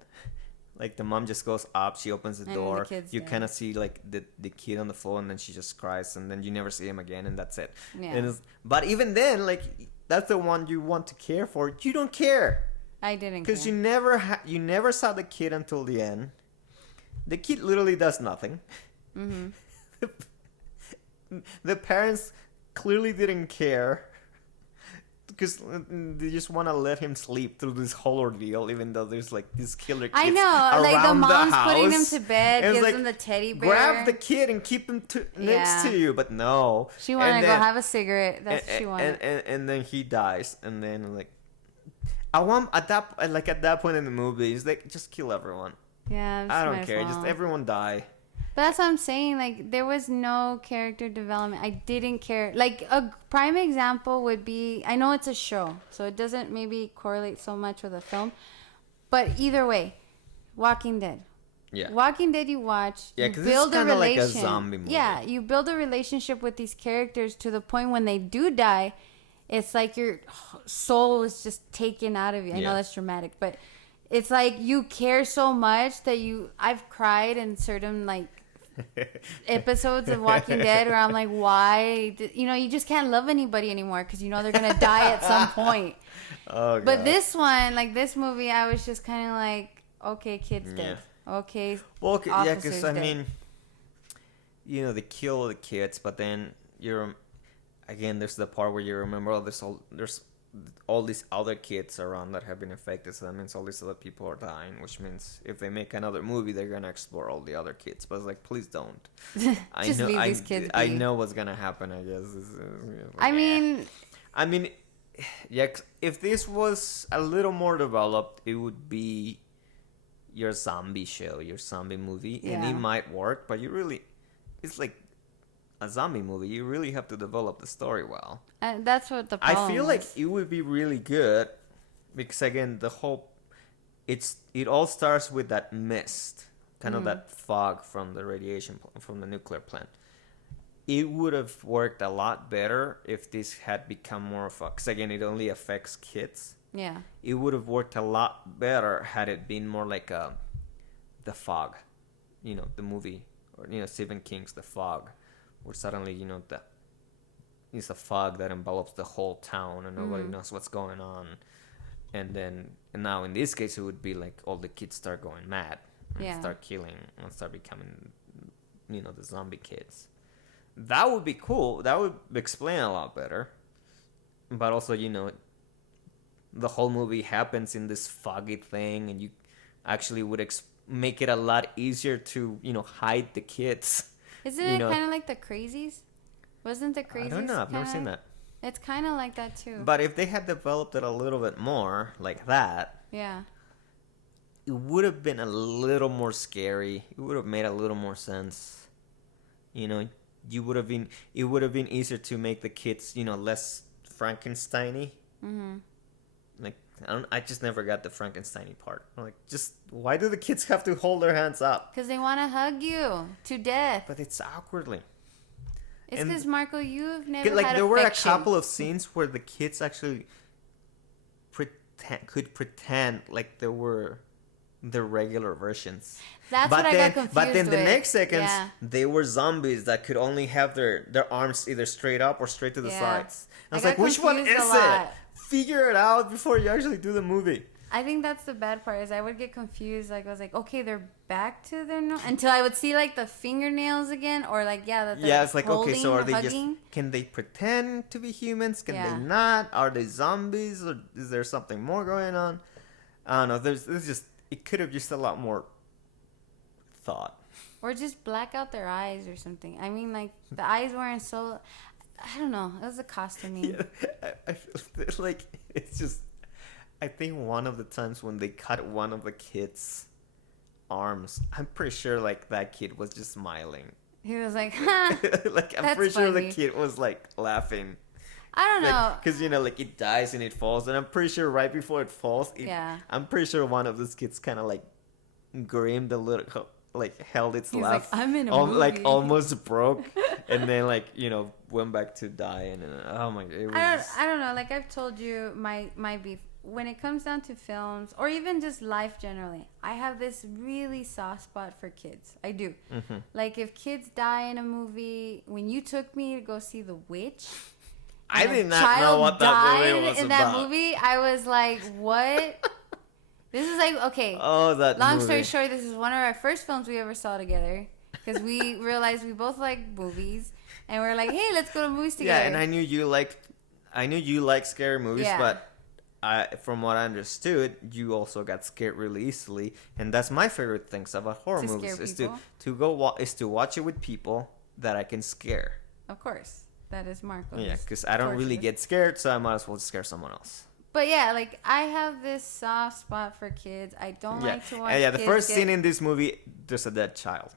Like, the mom just goes up, she opens the door, you kind of see like the kid on the phone, and then she just cries, and then you never see him again, and that's it. Yeah. But even then, like, that's the one you want to care for. You don't care. I didn't, because you never saw the kid until the end. The kid literally does nothing. Mm-hmm. The parents clearly didn't care, because they just want to let him sleep through this whole ordeal, even though there's like these killer kids. I know, like the mom's putting him to bed, gives like, him the teddy bear. Grab the kid and keep him next to you, but no. She wanted to go have a cigarette. That's what she wanted. And then he dies, and then like, at that point in the movie, it's like, just kill everyone. Yeah, I don't care. Just everyone die. But that's what I'm saying. Like, there was no character development. I didn't care. Like, a prime example would be, I know it's a show, so it doesn't maybe correlate so much with a film. But either way, Walking Dead. Yeah. Walking Dead, you watch. Yeah, because it's kind of like a zombie movie. Yeah, you build a relationship with these characters to the point when they do die, it's like your soul is just taken out of you. I know that's dramatic, but it's like you care so much that I've cried in certain like episodes of Walking Dead where I'm like, why? You just can't love anybody anymore because they're gonna die at some point. Oh, God. But this one, like this movie, I was just kind of like, okay, kid's dead. Okay. Well, yeah, because I mean, they kill the kids, but then there's the part where you remember there's all these other kids around that have been affected, so that means all these other people are dying, which means if they make another movie, they're gonna explore all the other kids. But it's like, please don't. Just leave these kids be. I know what's gonna happen, I guess. I mean, yeah, if this was a little more developed, it would be your zombie show, your zombie movie, and it might work, but it's like a zombie movie. You really have to develop the story well. And that's what the problem I feel like it would be really good because, again, it all starts with that mist, kind of that fog from the radiation from the nuclear plant. It would have worked a lot better if this had become more of because, again, it only affects kids. Yeah. It would have worked a lot better had it been more like The Fog, the movie, or Stephen King's The Fog, where suddenly it's a fog that envelops the whole town and nobody knows what's going on, and now in this case it would be like all the kids start going mad and start killing and start becoming the zombie kids. That would be cool. That would explain a lot better. But also the whole movie happens in this foggy thing, and you actually would make it a lot easier to hide the kids. Isn't it kind of like The Crazies? Wasn't The Crazies? I don't know. I've never seen that. It's kind of like that too. But if they had developed it a little bit more like that, it would have been a little more scary. It would have made a little more sense. It would have been easier to make the kids, less Frankenstein-y. Mm-hmm. Like, I just never got the Frankenstein part. Like, just why do the kids have to hold their hands up? Because they want to hug you to death. But it's awkwardly. It's because, Marco, you've never had there affection. were a couple of scenes where the kids actually could pretend like they were the regular versions. That's what I got confused with. But then the next seconds, they were zombies that could only have their arms either straight up or straight to the sides. I was like, which one is it? Figure it out before you actually do the movie. I think that's the bad part, is I would get confused. Like, I was like, okay, they're back to their until I would see like the fingernails again, or like that they're it's like, okay, so are they hugging. just, can they pretend to be humans? Can they not? Are they zombies, or is there something more going on? I don't know. There's just, it could have just a lot more thought. Or just black out their eyes or something. I mean, like, the eyes weren't so, I don't know. It was a costuming. I feel like it's just, I think one of the times when they cut one of the kids' arms, I'm pretty sure like that kid was just smiling. He was like, huh, like I'm pretty sure the kid was like laughing. I don't know. Because, you know, like it dies and it falls. And I'm pretty sure right before it falls, I'm pretty sure one of those kids kind of like grinned a little, like held its laugh. Like, I'm in a movie. Like almost broke. And then like, you know, went back to die. And oh my God. I don't know. Like I've told you, my beef. When it comes down to films or even just life generally, I have this really soft spot for kids. I do. Mm-hmm. Like if kids die in a movie, when you took me to go see The Witch, I did not know what that movie was in about. That movie, I was like, what? This is like, okay. Oh, that long movie. Story short, this is one of our first films we ever saw together because we realized we both like movies, and we're like, hey, let's go to movies together. Yeah, and I knew you liked scary movies, but from what I understood, you also got scared really easily, and that's my favorite things about horror movies is to watch it with people that I can scare. Of course, that is Marco. Yeah, because I don't really get scared, so I might as well scare someone else. But yeah, like I have this soft spot for kids. I don't like to watch. The first scene in this movie, there's a dead child.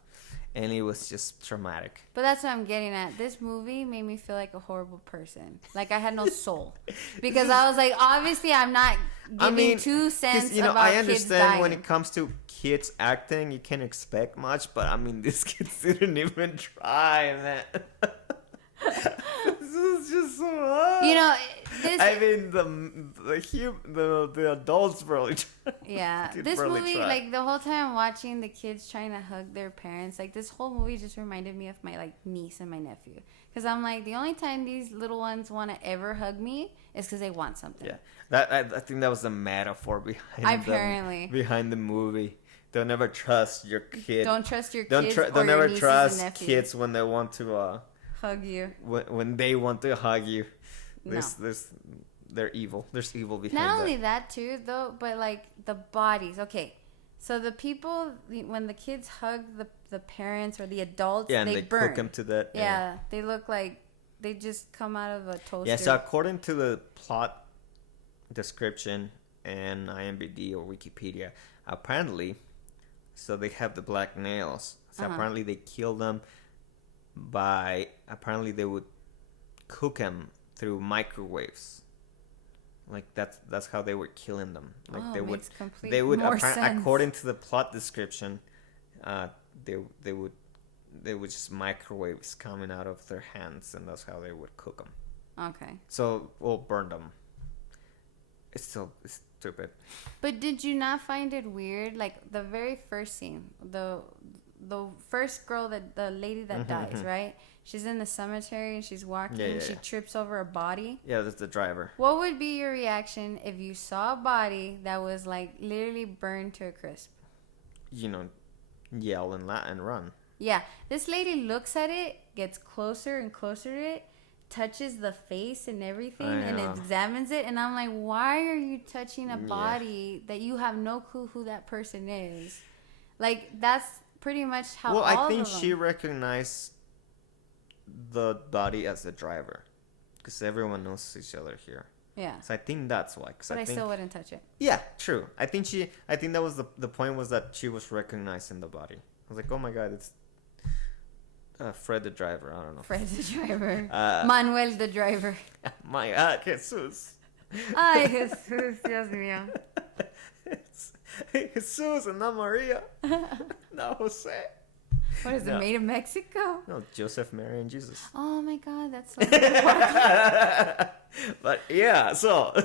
And it was just traumatic. But that's what I'm getting at. This movie made me feel like a horrible person. Like I had no soul. Because I was like, obviously I'm not giving 2 cents about I kids understand dying. when it comes to kids acting, you can't expect much. But I mean, these kids didn't even try, man. This is just so hard. You know, the adults probably tried. Yeah, this movie, like the whole time I'm watching the kids trying to hug their parents, like this whole movie just reminded me of my like niece and my nephew. Because I'm like, the only time these little ones want to ever hug me is because they want something. Yeah, I think that was the metaphor behind the movie. Don't ever trust your kid. Don't trust your kids. Don't ever trust kids when they want to hug you. When they want to hug you. They're evil. There's evil behind that. Not only that too, though, but like the bodies. Okay, so the people when the kids hug the parents or the adults, they burn. Cook them to that. Yeah, they look like they just come out of a toaster. Yeah, so according to the plot description and IMDb or Wikipedia, apparently, so they have the black nails. So apparently they kill them apparently they would cook them through microwaves. Like that's how they were killing them. Like they would according to the plot description, they would just microwaves coming out of their hands, and that's how they would cook them. Okay. So we'll burn them. It's stupid. But did you not find it weird? Like the very first scene, the first girl, the lady that dies, right? She's in the cemetery and she's walking and she trips over a body. Yeah, that's the driver. What would be your reaction if you saw a body that was like literally burned to a crisp? You know, yell and run. Yeah, this lady looks at it, gets closer and closer to it, touches the face and everything, and examines it, and I'm like, why are you touching a body that you have no clue who that person is? Like, that's pretty much how. Well, I think she recognized the body as the driver, because everyone knows each other here. Yeah. So I think that's why. But I still wouldn't touch it. Yeah, true. I think that was the point, was that she was recognizing the body. I was like, oh my God, it's Fred the driver. I don't know. Fred the driver. Manuel the driver. My God, Jesus. Ay, Jesus, Dios mío. Jesus and not Maria. No, Jose. What is it, made in Mexico? No, Joseph, Mary, and Jesus. Oh my God, that's so But yeah, so. I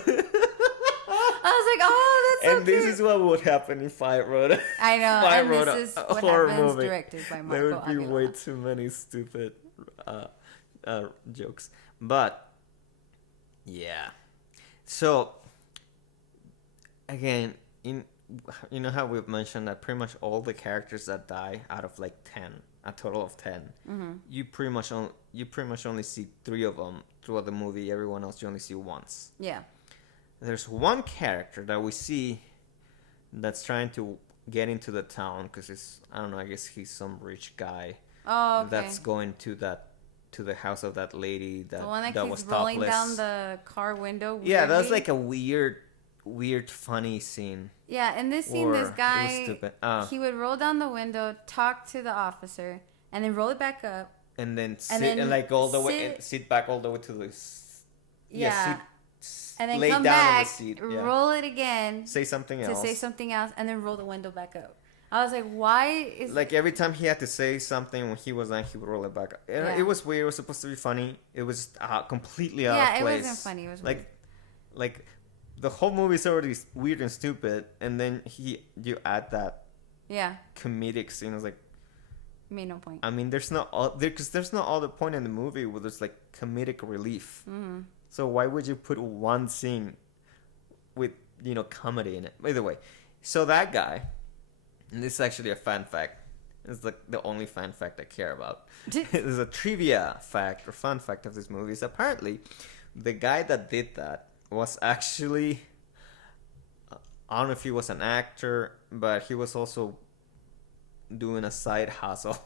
was like, oh, so And this cute. is what would happen if I wrote a I know, if I and wrote this is a what horror happens movie. directed by There Marco would be Avila. way too many stupid jokes. But yeah. So again, you know how we've mentioned that pretty much all the characters that die out of like 10, a total of 10, you pretty much only see 3 of them throughout the movie. Everyone else you only see once. Yeah. There's one character that we see that's trying to get into the town because I don't know, I guess he's some rich guy Oh, okay. that's going to the house of that lady that The one that was keeps rolling topless. down the car window. Weirdly. Yeah, that's like a weird, funny scene. Yeah, in this scene, Or this it was guy, stupid. he would roll down the window, talk to the officer, and then roll it back up. And then sit then and like all the way, sit- and sit back all the way to the Yeah. And then lay come down on the back, seat. Yeah. roll it again Say something to else. say something else, and then roll the window back up. I was like, why is... Like every time he had to say something when he was done, he would roll it back. Yeah. It was weird. It was supposed to be funny. It was completely out Yeah, of it place. wasn't funny. It was like the whole movie is already weird and stupid, and then you add that Yeah, comedic scene. I was like, made no point. I mean, there's no other point in the movie where there's like comedic relief. Mm-hmm. So why would you put one scene with comedy in it? By the way, so that guy, and this is actually a fun fact. It's like the only fun fact I care about. There's a trivia fact or fun fact of this movie is apparently the guy that did that was actually, I don't know if he was an actor, but he was also doing a side hustle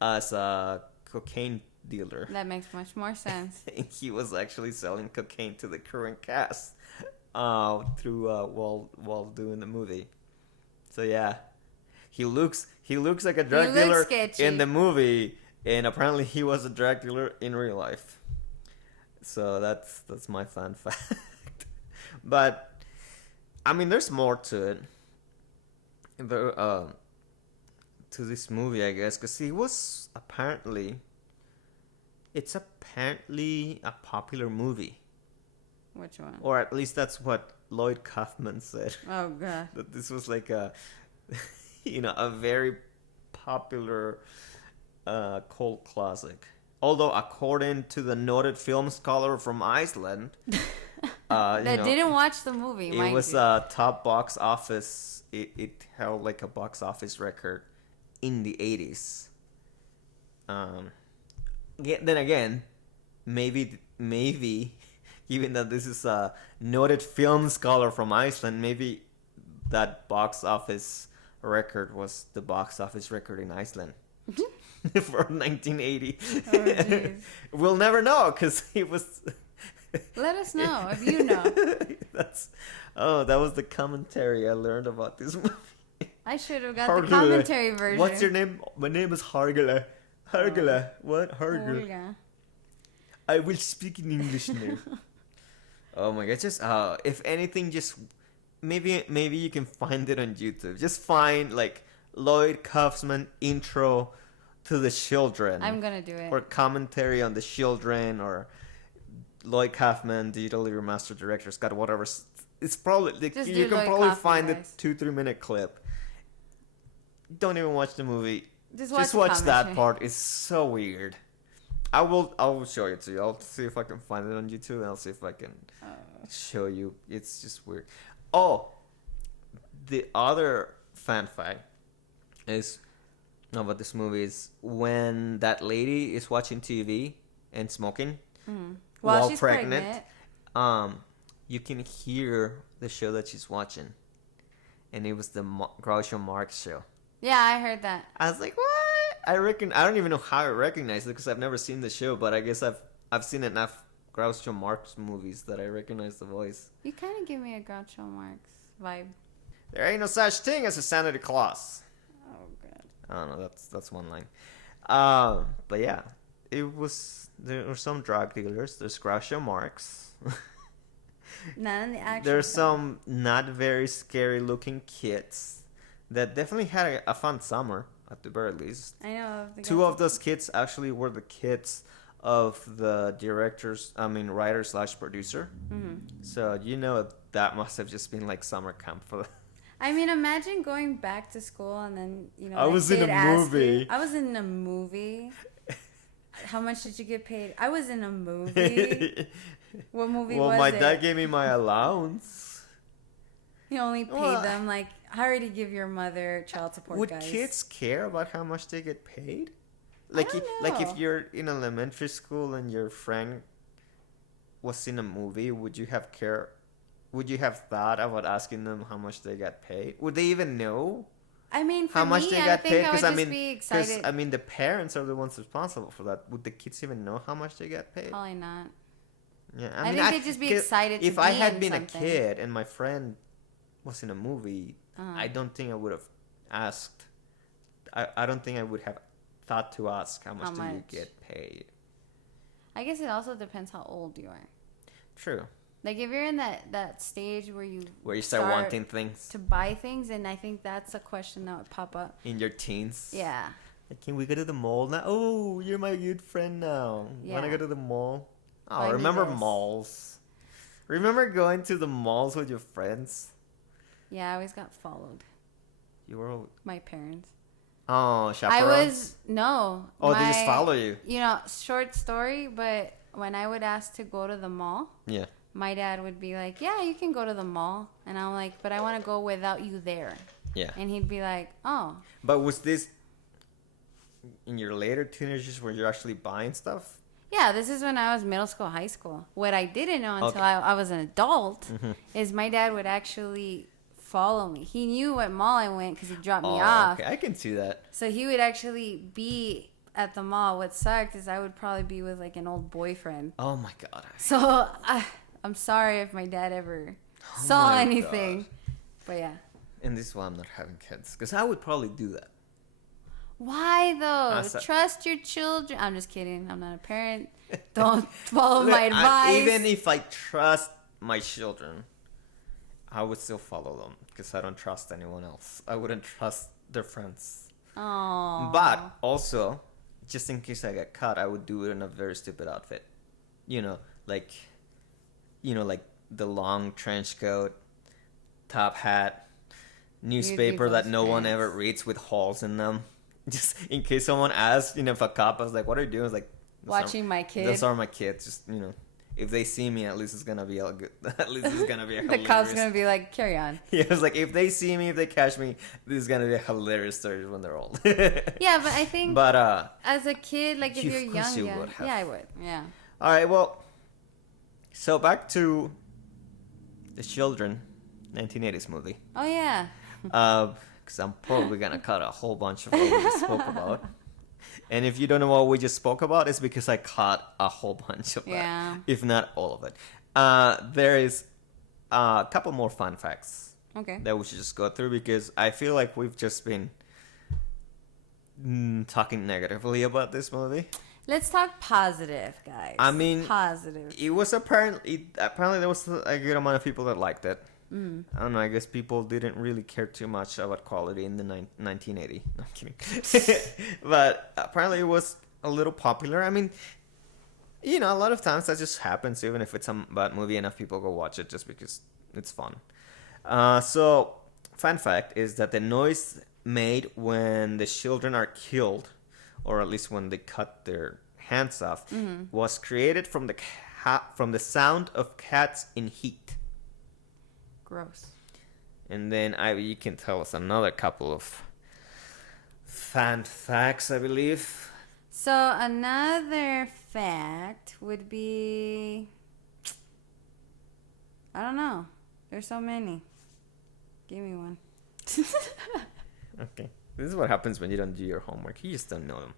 as a cocaine dealer. That makes much more sense. And he was actually selling cocaine to the current cast through while doing the movie. So yeah, he looks like a drug dealer sketchy. in the movie, and apparently he was a drug dealer in real life. So that's my fun fact. But I mean, there's more to it. To this movie, I guess, because it's apparently a popular movie, Which one? or at least that's what Lloyd Kaufman said. Oh, God. That this was like a a very popular cult classic. Although according to the noted film scholar from Iceland, That didn't watch the movie, it mind was you. a top box office. It held like a box office record in the 80s. Then again, maybe even though this is a noted film scholar from Iceland, maybe that box office record was the box office record in Iceland for 1980. Oh, jeez. We'll never know because it was. Let us know if you know. That was the commentary I learned about this movie. I should have got Hargele. the commentary version. What's your name? My name is Hargele. Hargele. What? Hargele. Olga. I will speak in English now. Oh my god! Just if anything, just maybe you can find it on YouTube. Just find like Lloyd Kaufman intro to the children. I'm gonna do it. Or commentary on the children, or Lloyd Kaufman digitally remastered director Scott whatever. It's probably like, Just you do can Lloyd probably Kaufman, find a guys. 2-3 minute clip. Don't even watch the movie. Just Just watch watch the that commentary. part. It's so weird. I will show it to you. I'll see if I can find it on YouTube, and I'll see if I can show you. It's just weird. Oh, the other fan fact is about this movie is when that lady is watching TV and smoking While she's pregnant. you can hear the show that she's watching, and it was the Groucho Marx show. Yeah, I heard that. I was like, what? I don't even know how I recognize it because I've never seen the show, but I guess I've seen enough Groucho Marx movies that I recognize the voice. You kind of give me a Groucho Marx vibe. There ain't no such thing as a Santa Claus. Oh, God. I don't know. That's one line. But yeah, there were some drug dealers. There's Groucho Marx. Not in the action. There's some not very scary looking kids that definitely had a fun summer at the very least. I know. Two of those kids actually were the kids of the writer slash producer. So that must have just been like summer camp for. I mean, imagine going back to school and then I was in a movie. I was in a movie. How much did you get paid? I was in a movie. What movie was it? Well, my dad gave me my allowance. He only paid them like I already give your mother child support. Would guys. kids care about how much they get paid? Like, like if you're in elementary school and your friend was in a movie, would you have thought about asking them how much they got paid? Would they even know? I mean, for how much me, they got paid? Because I would be excited. Because the parents are the ones responsible for that. Would the kids even know how much they got paid? Probably not. Yeah, I think they'd just be excited. If I had been a kid and my friend was in a movie, I don't think I would have asked. I don't think I would have thought to ask how much do you get paid. I guess it also depends how old you are. True. Like if you're in that stage where you start wanting things to buy things, and I think that's a question that would pop up in your teens. Yeah. Like, can we go to the mall now? Oh, you're my good friend now. Yeah. Wanna go to the mall? Oh, remember malls? Remember going to the malls with your friends? Yeah, I always got followed. You were my parents. Oh, chaperones? No. Oh, they just follow you. Short story, but when I would ask to go to the mall, yeah, my dad would be like, yeah, you can go to the mall. And I'm like, but I want to go without you there. Yeah. And he'd be like, oh. But was this in your later teenagers where you're actually buying stuff? Yeah, this is when I was middle school, high school. What I didn't know until I was an adult is my dad would actually follow me. He knew what mall I went because he dropped me off. Okay, I can see that. So he would actually be at the mall. What sucked is I would probably be with like an old boyfriend. Oh my god. So I'm sorry if my dad ever saw anything. God. But yeah. And this is why I'm not having kids, because I would probably do that. Why though? Trust your children. I'm just kidding. I'm not a parent. Don't follow my advice. Even if I trust my children, I would still follow them because I don't trust anyone else. I wouldn't trust their friends. Oh. But also, just in case I get caught, I would do it in a very stupid outfit. Like the long trench coat, top hat, newspaper that no one ever reads with holes in them. Just in case someone asks, if a cop, I was like, what are you doing? I was like, watching my kids. Those are my kids. Just, if they see me, at least it's going to be all good. At least it's going to be the cop's going to be like, carry on. Yeah, it's like, if they see me, if they catch me, this is going to be a hilarious story when they're old. Yeah, but I think as a kid, like if you're young, yeah, I would. Yeah. All right, well, so back to The Children, 1980s movie. Oh, yeah. Because I'm probably going to cut a whole bunch of what we just spoke about. And if you don't know what we just spoke about, it's because I caught a whole bunch of that, if not all of it. There is a couple more fun facts that we should just go through, because I feel like we've just been talking negatively about this movie. Let's talk positive, guys. I mean, positive. It was apparently there was a good amount of people that liked it. I don't know. I guess people didn't really care too much about quality in the 1980. No, I'm kidding. But apparently it was a little popular. I mean, a lot of times that just happens. Even if it's a bad movie, enough people go watch it just because it's fun. So, fun fact is that the noise made when the children are killed, or at least when they cut their hands off, was created from the sound of cats in heat. Gross. And then you can tell us another couple of fun facts, I believe. So another fact would be, I don't know. There's so many. Give me one. Okay. This is what happens when you don't do your homework. You just don't know them.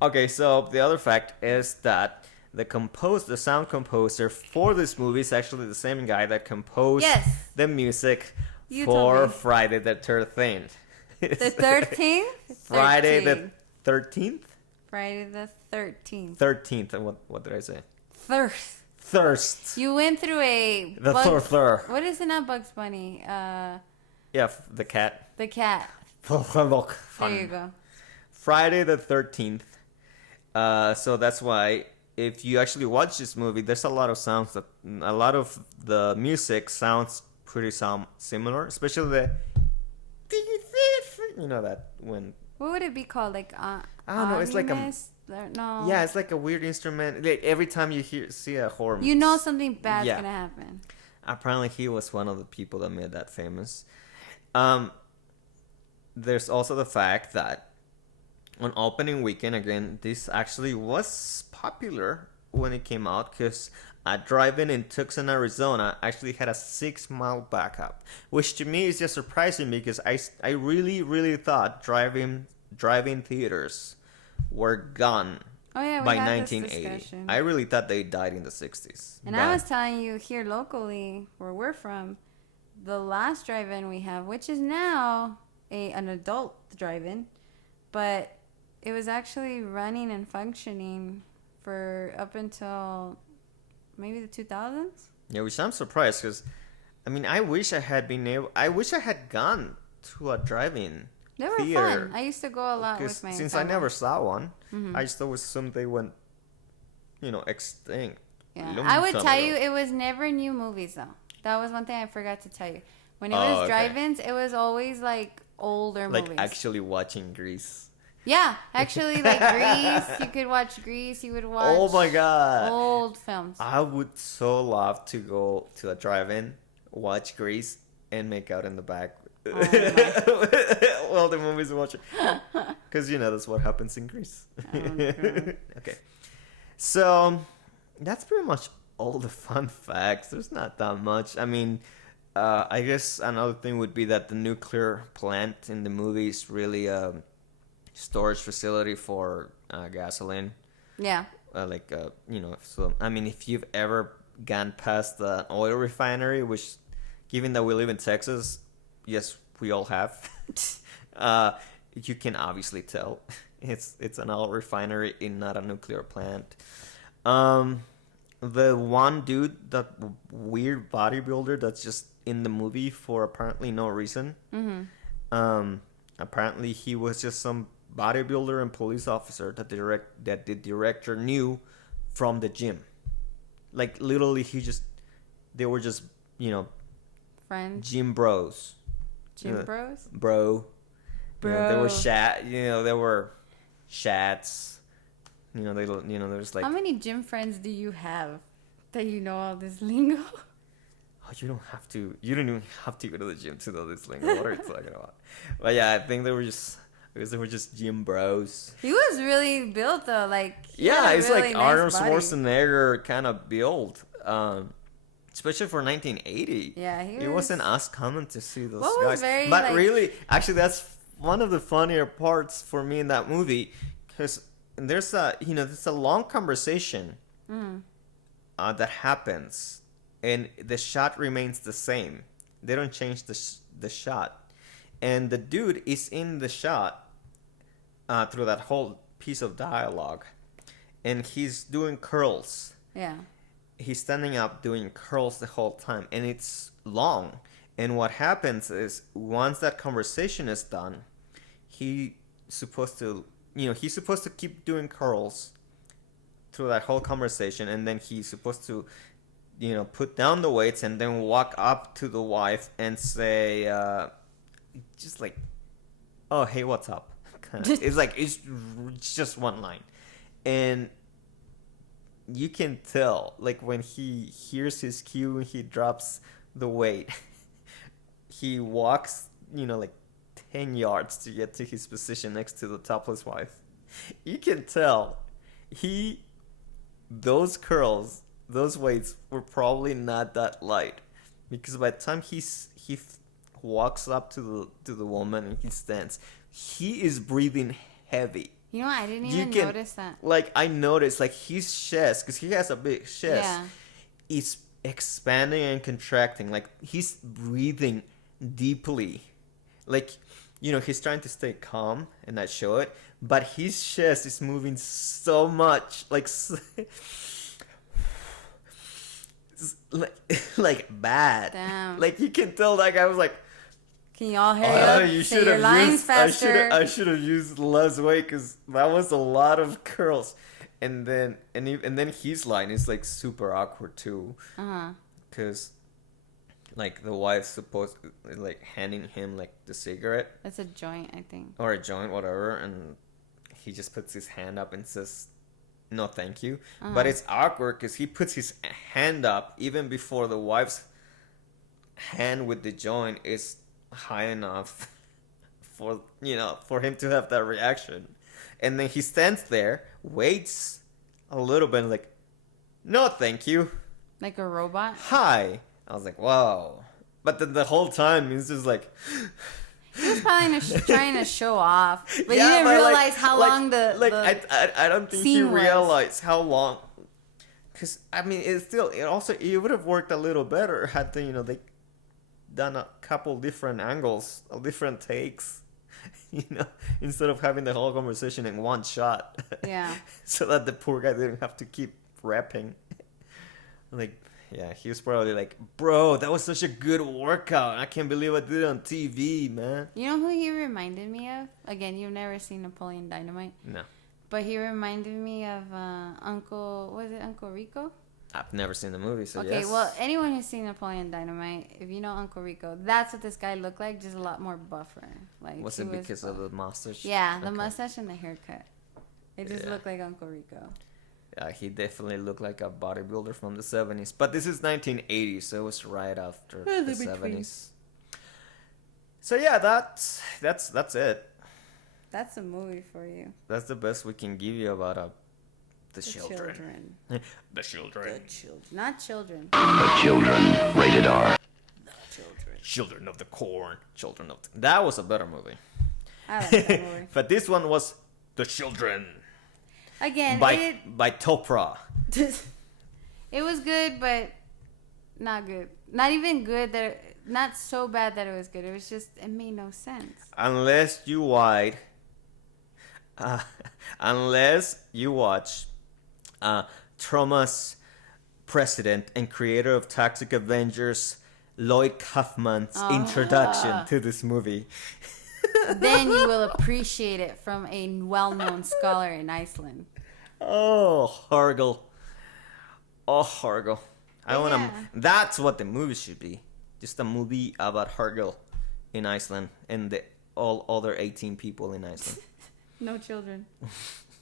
Okay, so the other fact is that the sound composer for this movie is actually the same guy that composed the music for Friday the 13th. The 13th? Friday the 13th? Friday the 13th. 13th. And what did I say? Thirst. You went through what is it, not Bugs Bunny? Yeah, the cat. The cat. There you go. Friday the 13th. So that's why if you actually watch this movie, there's a lot of sounds that a lot of the music sounds pretty similar, especially the that when What would it be called? Like I don't know. It's like a no. yeah, it's like a weird instrument. Like every time you see a horror movie, You know something bad's gonna happen. Apparently, he was one of the people that made that famous. There's also the fact that on opening weekend, again, this actually was popular when it came out because a drive-in in Tucson, Arizona actually had a 6-mile backup, which to me is just surprising because I really, really thought drive-in theaters were gone We by had this 1980. discussion. I really thought they died in the 60s. And I was telling you here locally, where we're from, the last drive-in we have, which is now an adult drive-in, but it was actually running and functioning for up until maybe the 2000s. Yeah, which I'm surprised because, I mean, I wish I had gone to a drive-in They were theater. fun. I used to go a lot with my since family. I never saw one, Mm-hmm. I just always assumed they went, extinct. Yeah. Long I would time tell ago. you it was never new movies though. That was one thing I forgot to tell you. When it Oh, was okay. drive-ins, it was always like older Like movies. actually watching Grease. Yeah, actually, like Grease. You could watch Grease. You would watch. Oh my god! Old films. I would so love to go to a drive-in, watch Grease, and make out in the back while the movie's watching. Because that's what happens in Grease. God. Okay, so that's pretty much all the fun facts. There's not that much. I mean, I guess another thing would be that the nuclear plant in the movie is really a storage facility for gasoline. Yeah. So I mean, if you've ever gone past the oil refinery, which, given that we live in Texas, yes, we all have, you can obviously tell it's an oil refinery and not a nuclear plant. The one dude, that weird bodybuilder that's just in the movie for apparently no reason. Mm-hmm. Apparently he was just some bodybuilder and police officer that the director knew from the gym. Like literally, they were just Friends. gym bros. Gym bros. Bro. They were Bro. They were shats. There's like. How many gym friends do you have that you know all this lingo? Oh, you don't have to. You don't even have to go to the gym to know this lingo. What are you talking about? But yeah, I think they were just gym bros. He was really built though, like Yeah, it's really like nice Arnold body. Schwarzenegger kind of build. Especially for 1980. Yeah, it wasn't as common to see those What was guys. very, but like- really, actually, that's one of the funnier parts for me in that movie, because there's a long conversation that happens, and the shot remains the same. They don't change the shot, and the dude is in the shot through that whole piece of dialogue, and he's doing curls. Yeah. He's standing up doing curls the whole time, and it's long. And what happens is, once that conversation is done, he's supposed to keep doing curls through that whole conversation, and then he's supposed to put down the weights and then walk up to the wife and say just like, oh, hey, what's up? It's just one line. And you can tell, like, when he hears his cue and he drops the weight, he walks, like 10 yards to get to his position next to the topless wife. You can tell those curls, those weights were probably not that light, because by the time he walks up to the woman and he stands, he is breathing heavy. You know, I didn't even notice that. Like, I noticed, like, his chest, because he has a big chest, Yeah. is expanding and contracting. Like, he's breathing deeply. Like, he's trying to stay calm and not show it, but his chest is moving so much. Like, like bad. Damn. Like, you can tell that guy was like, Can y'all hurry up? you Say should your have lines used. faster. I should have used less weight, because that was a lot of curls. and then his line is like super awkward too, Uh-huh. because like the wife's supposed like handing him like the cigarette It's a joint, I think. or a joint, whatever, and he just puts his hand up and says, "No, thank you." But it's awkward because he puts his hand up even before the wife's hand with the joint is high enough for him to have that reaction, and then he stands there, waits a little bit, and like, "No, thank you." Like a robot? Hi. I was like, wow. But then the whole time he's just like, He was probably trying to show off. But Yeah, you didn't but realize how long the I don't think he scene was. realized how long. Because I mean, it would have worked a little better had they done a couple different angles, different takes, instead of having the whole conversation in one shot. Yeah. So that the poor guy didn't have to keep rapping. Like, yeah, he was probably like, "Bro, that was such a good workout. I can't believe I did it on TV, man." You know who he reminded me of? Again, you've never seen Napoleon Dynamite. No. But he reminded me of Uncle Rico? I've never seen the movie, so Okay, yes. well, anyone who's seen Napoleon Dynamite, if you know Uncle Rico, that's what this guy looked like, just a lot more buffer. Like, Was he it because of the mustache? Yeah, the Okay. mustache and the haircut. It just Yeah. looked like Uncle Rico. Yeah, he definitely looked like a bodybuilder from the 70s. But this is 1980, so it was right after Yeah, the the between. 70s. So yeah, that's it. That's a movie for you. That's the best we can give you about the The children. The children. The children. Not children. The children. Rated R. Children. Children of the Corn. Children of That was a better movie. I like that movie. But this one was The Children Again, by Topra. it was good, but not good. Not even good. Not so bad that it was good. It was just, it made no sense. Unless you watch Trauma's president and creator of Toxic Avengers, Lloyd Kaufman's introduction to this movie. Then you will appreciate it from a well-known scholar in Iceland. Oh, Hargel. Oh, Hargel. Yeah. That's what the movie should be. Just a movie about Hargel in Iceland and all other 18 people in Iceland. No children.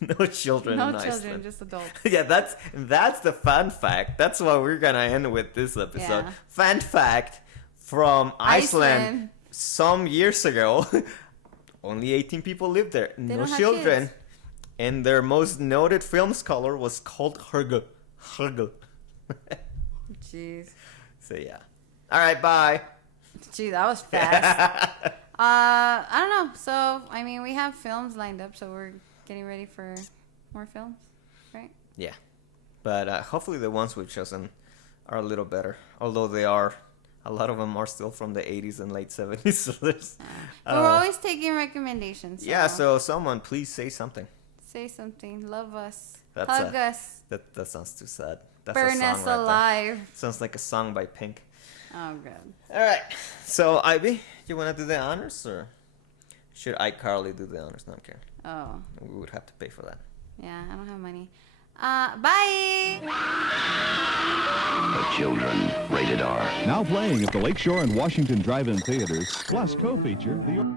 No children No in children, Iceland. just adults. Yeah, that's the fun fact. That's what we're gonna end with this episode. Yeah. Fun fact from Iceland. Some years ago, only 18 people lived there. They No don't have children. kids. And their most noted film scholar was called Hergel. Hergel. Jeez. So yeah. All right, bye. Gee, that was fast. I don't know. So, I mean, we have films lined up, so we're getting ready for more films, right? Yeah. But hopefully the ones we've chosen are a little better. Although a lot of them are still from the 80s and late 70s. So there's, But we're always taking recommendations. yeah, so someone please say something. Say something. Love us. That's Hug us. That sounds too sad. That's Burn a song us right alive. there. Sounds like a song by Pink. Oh, God. All right. So, Ivy, you want to do the honors or should iCarly do the honors? No, I'm kidding. Oh, We would have to pay for that. yeah. I don't have money. Bye. The children. Rated R. Now playing at the Lakeshore and Washington Drive-In Theaters, plus co-feature the...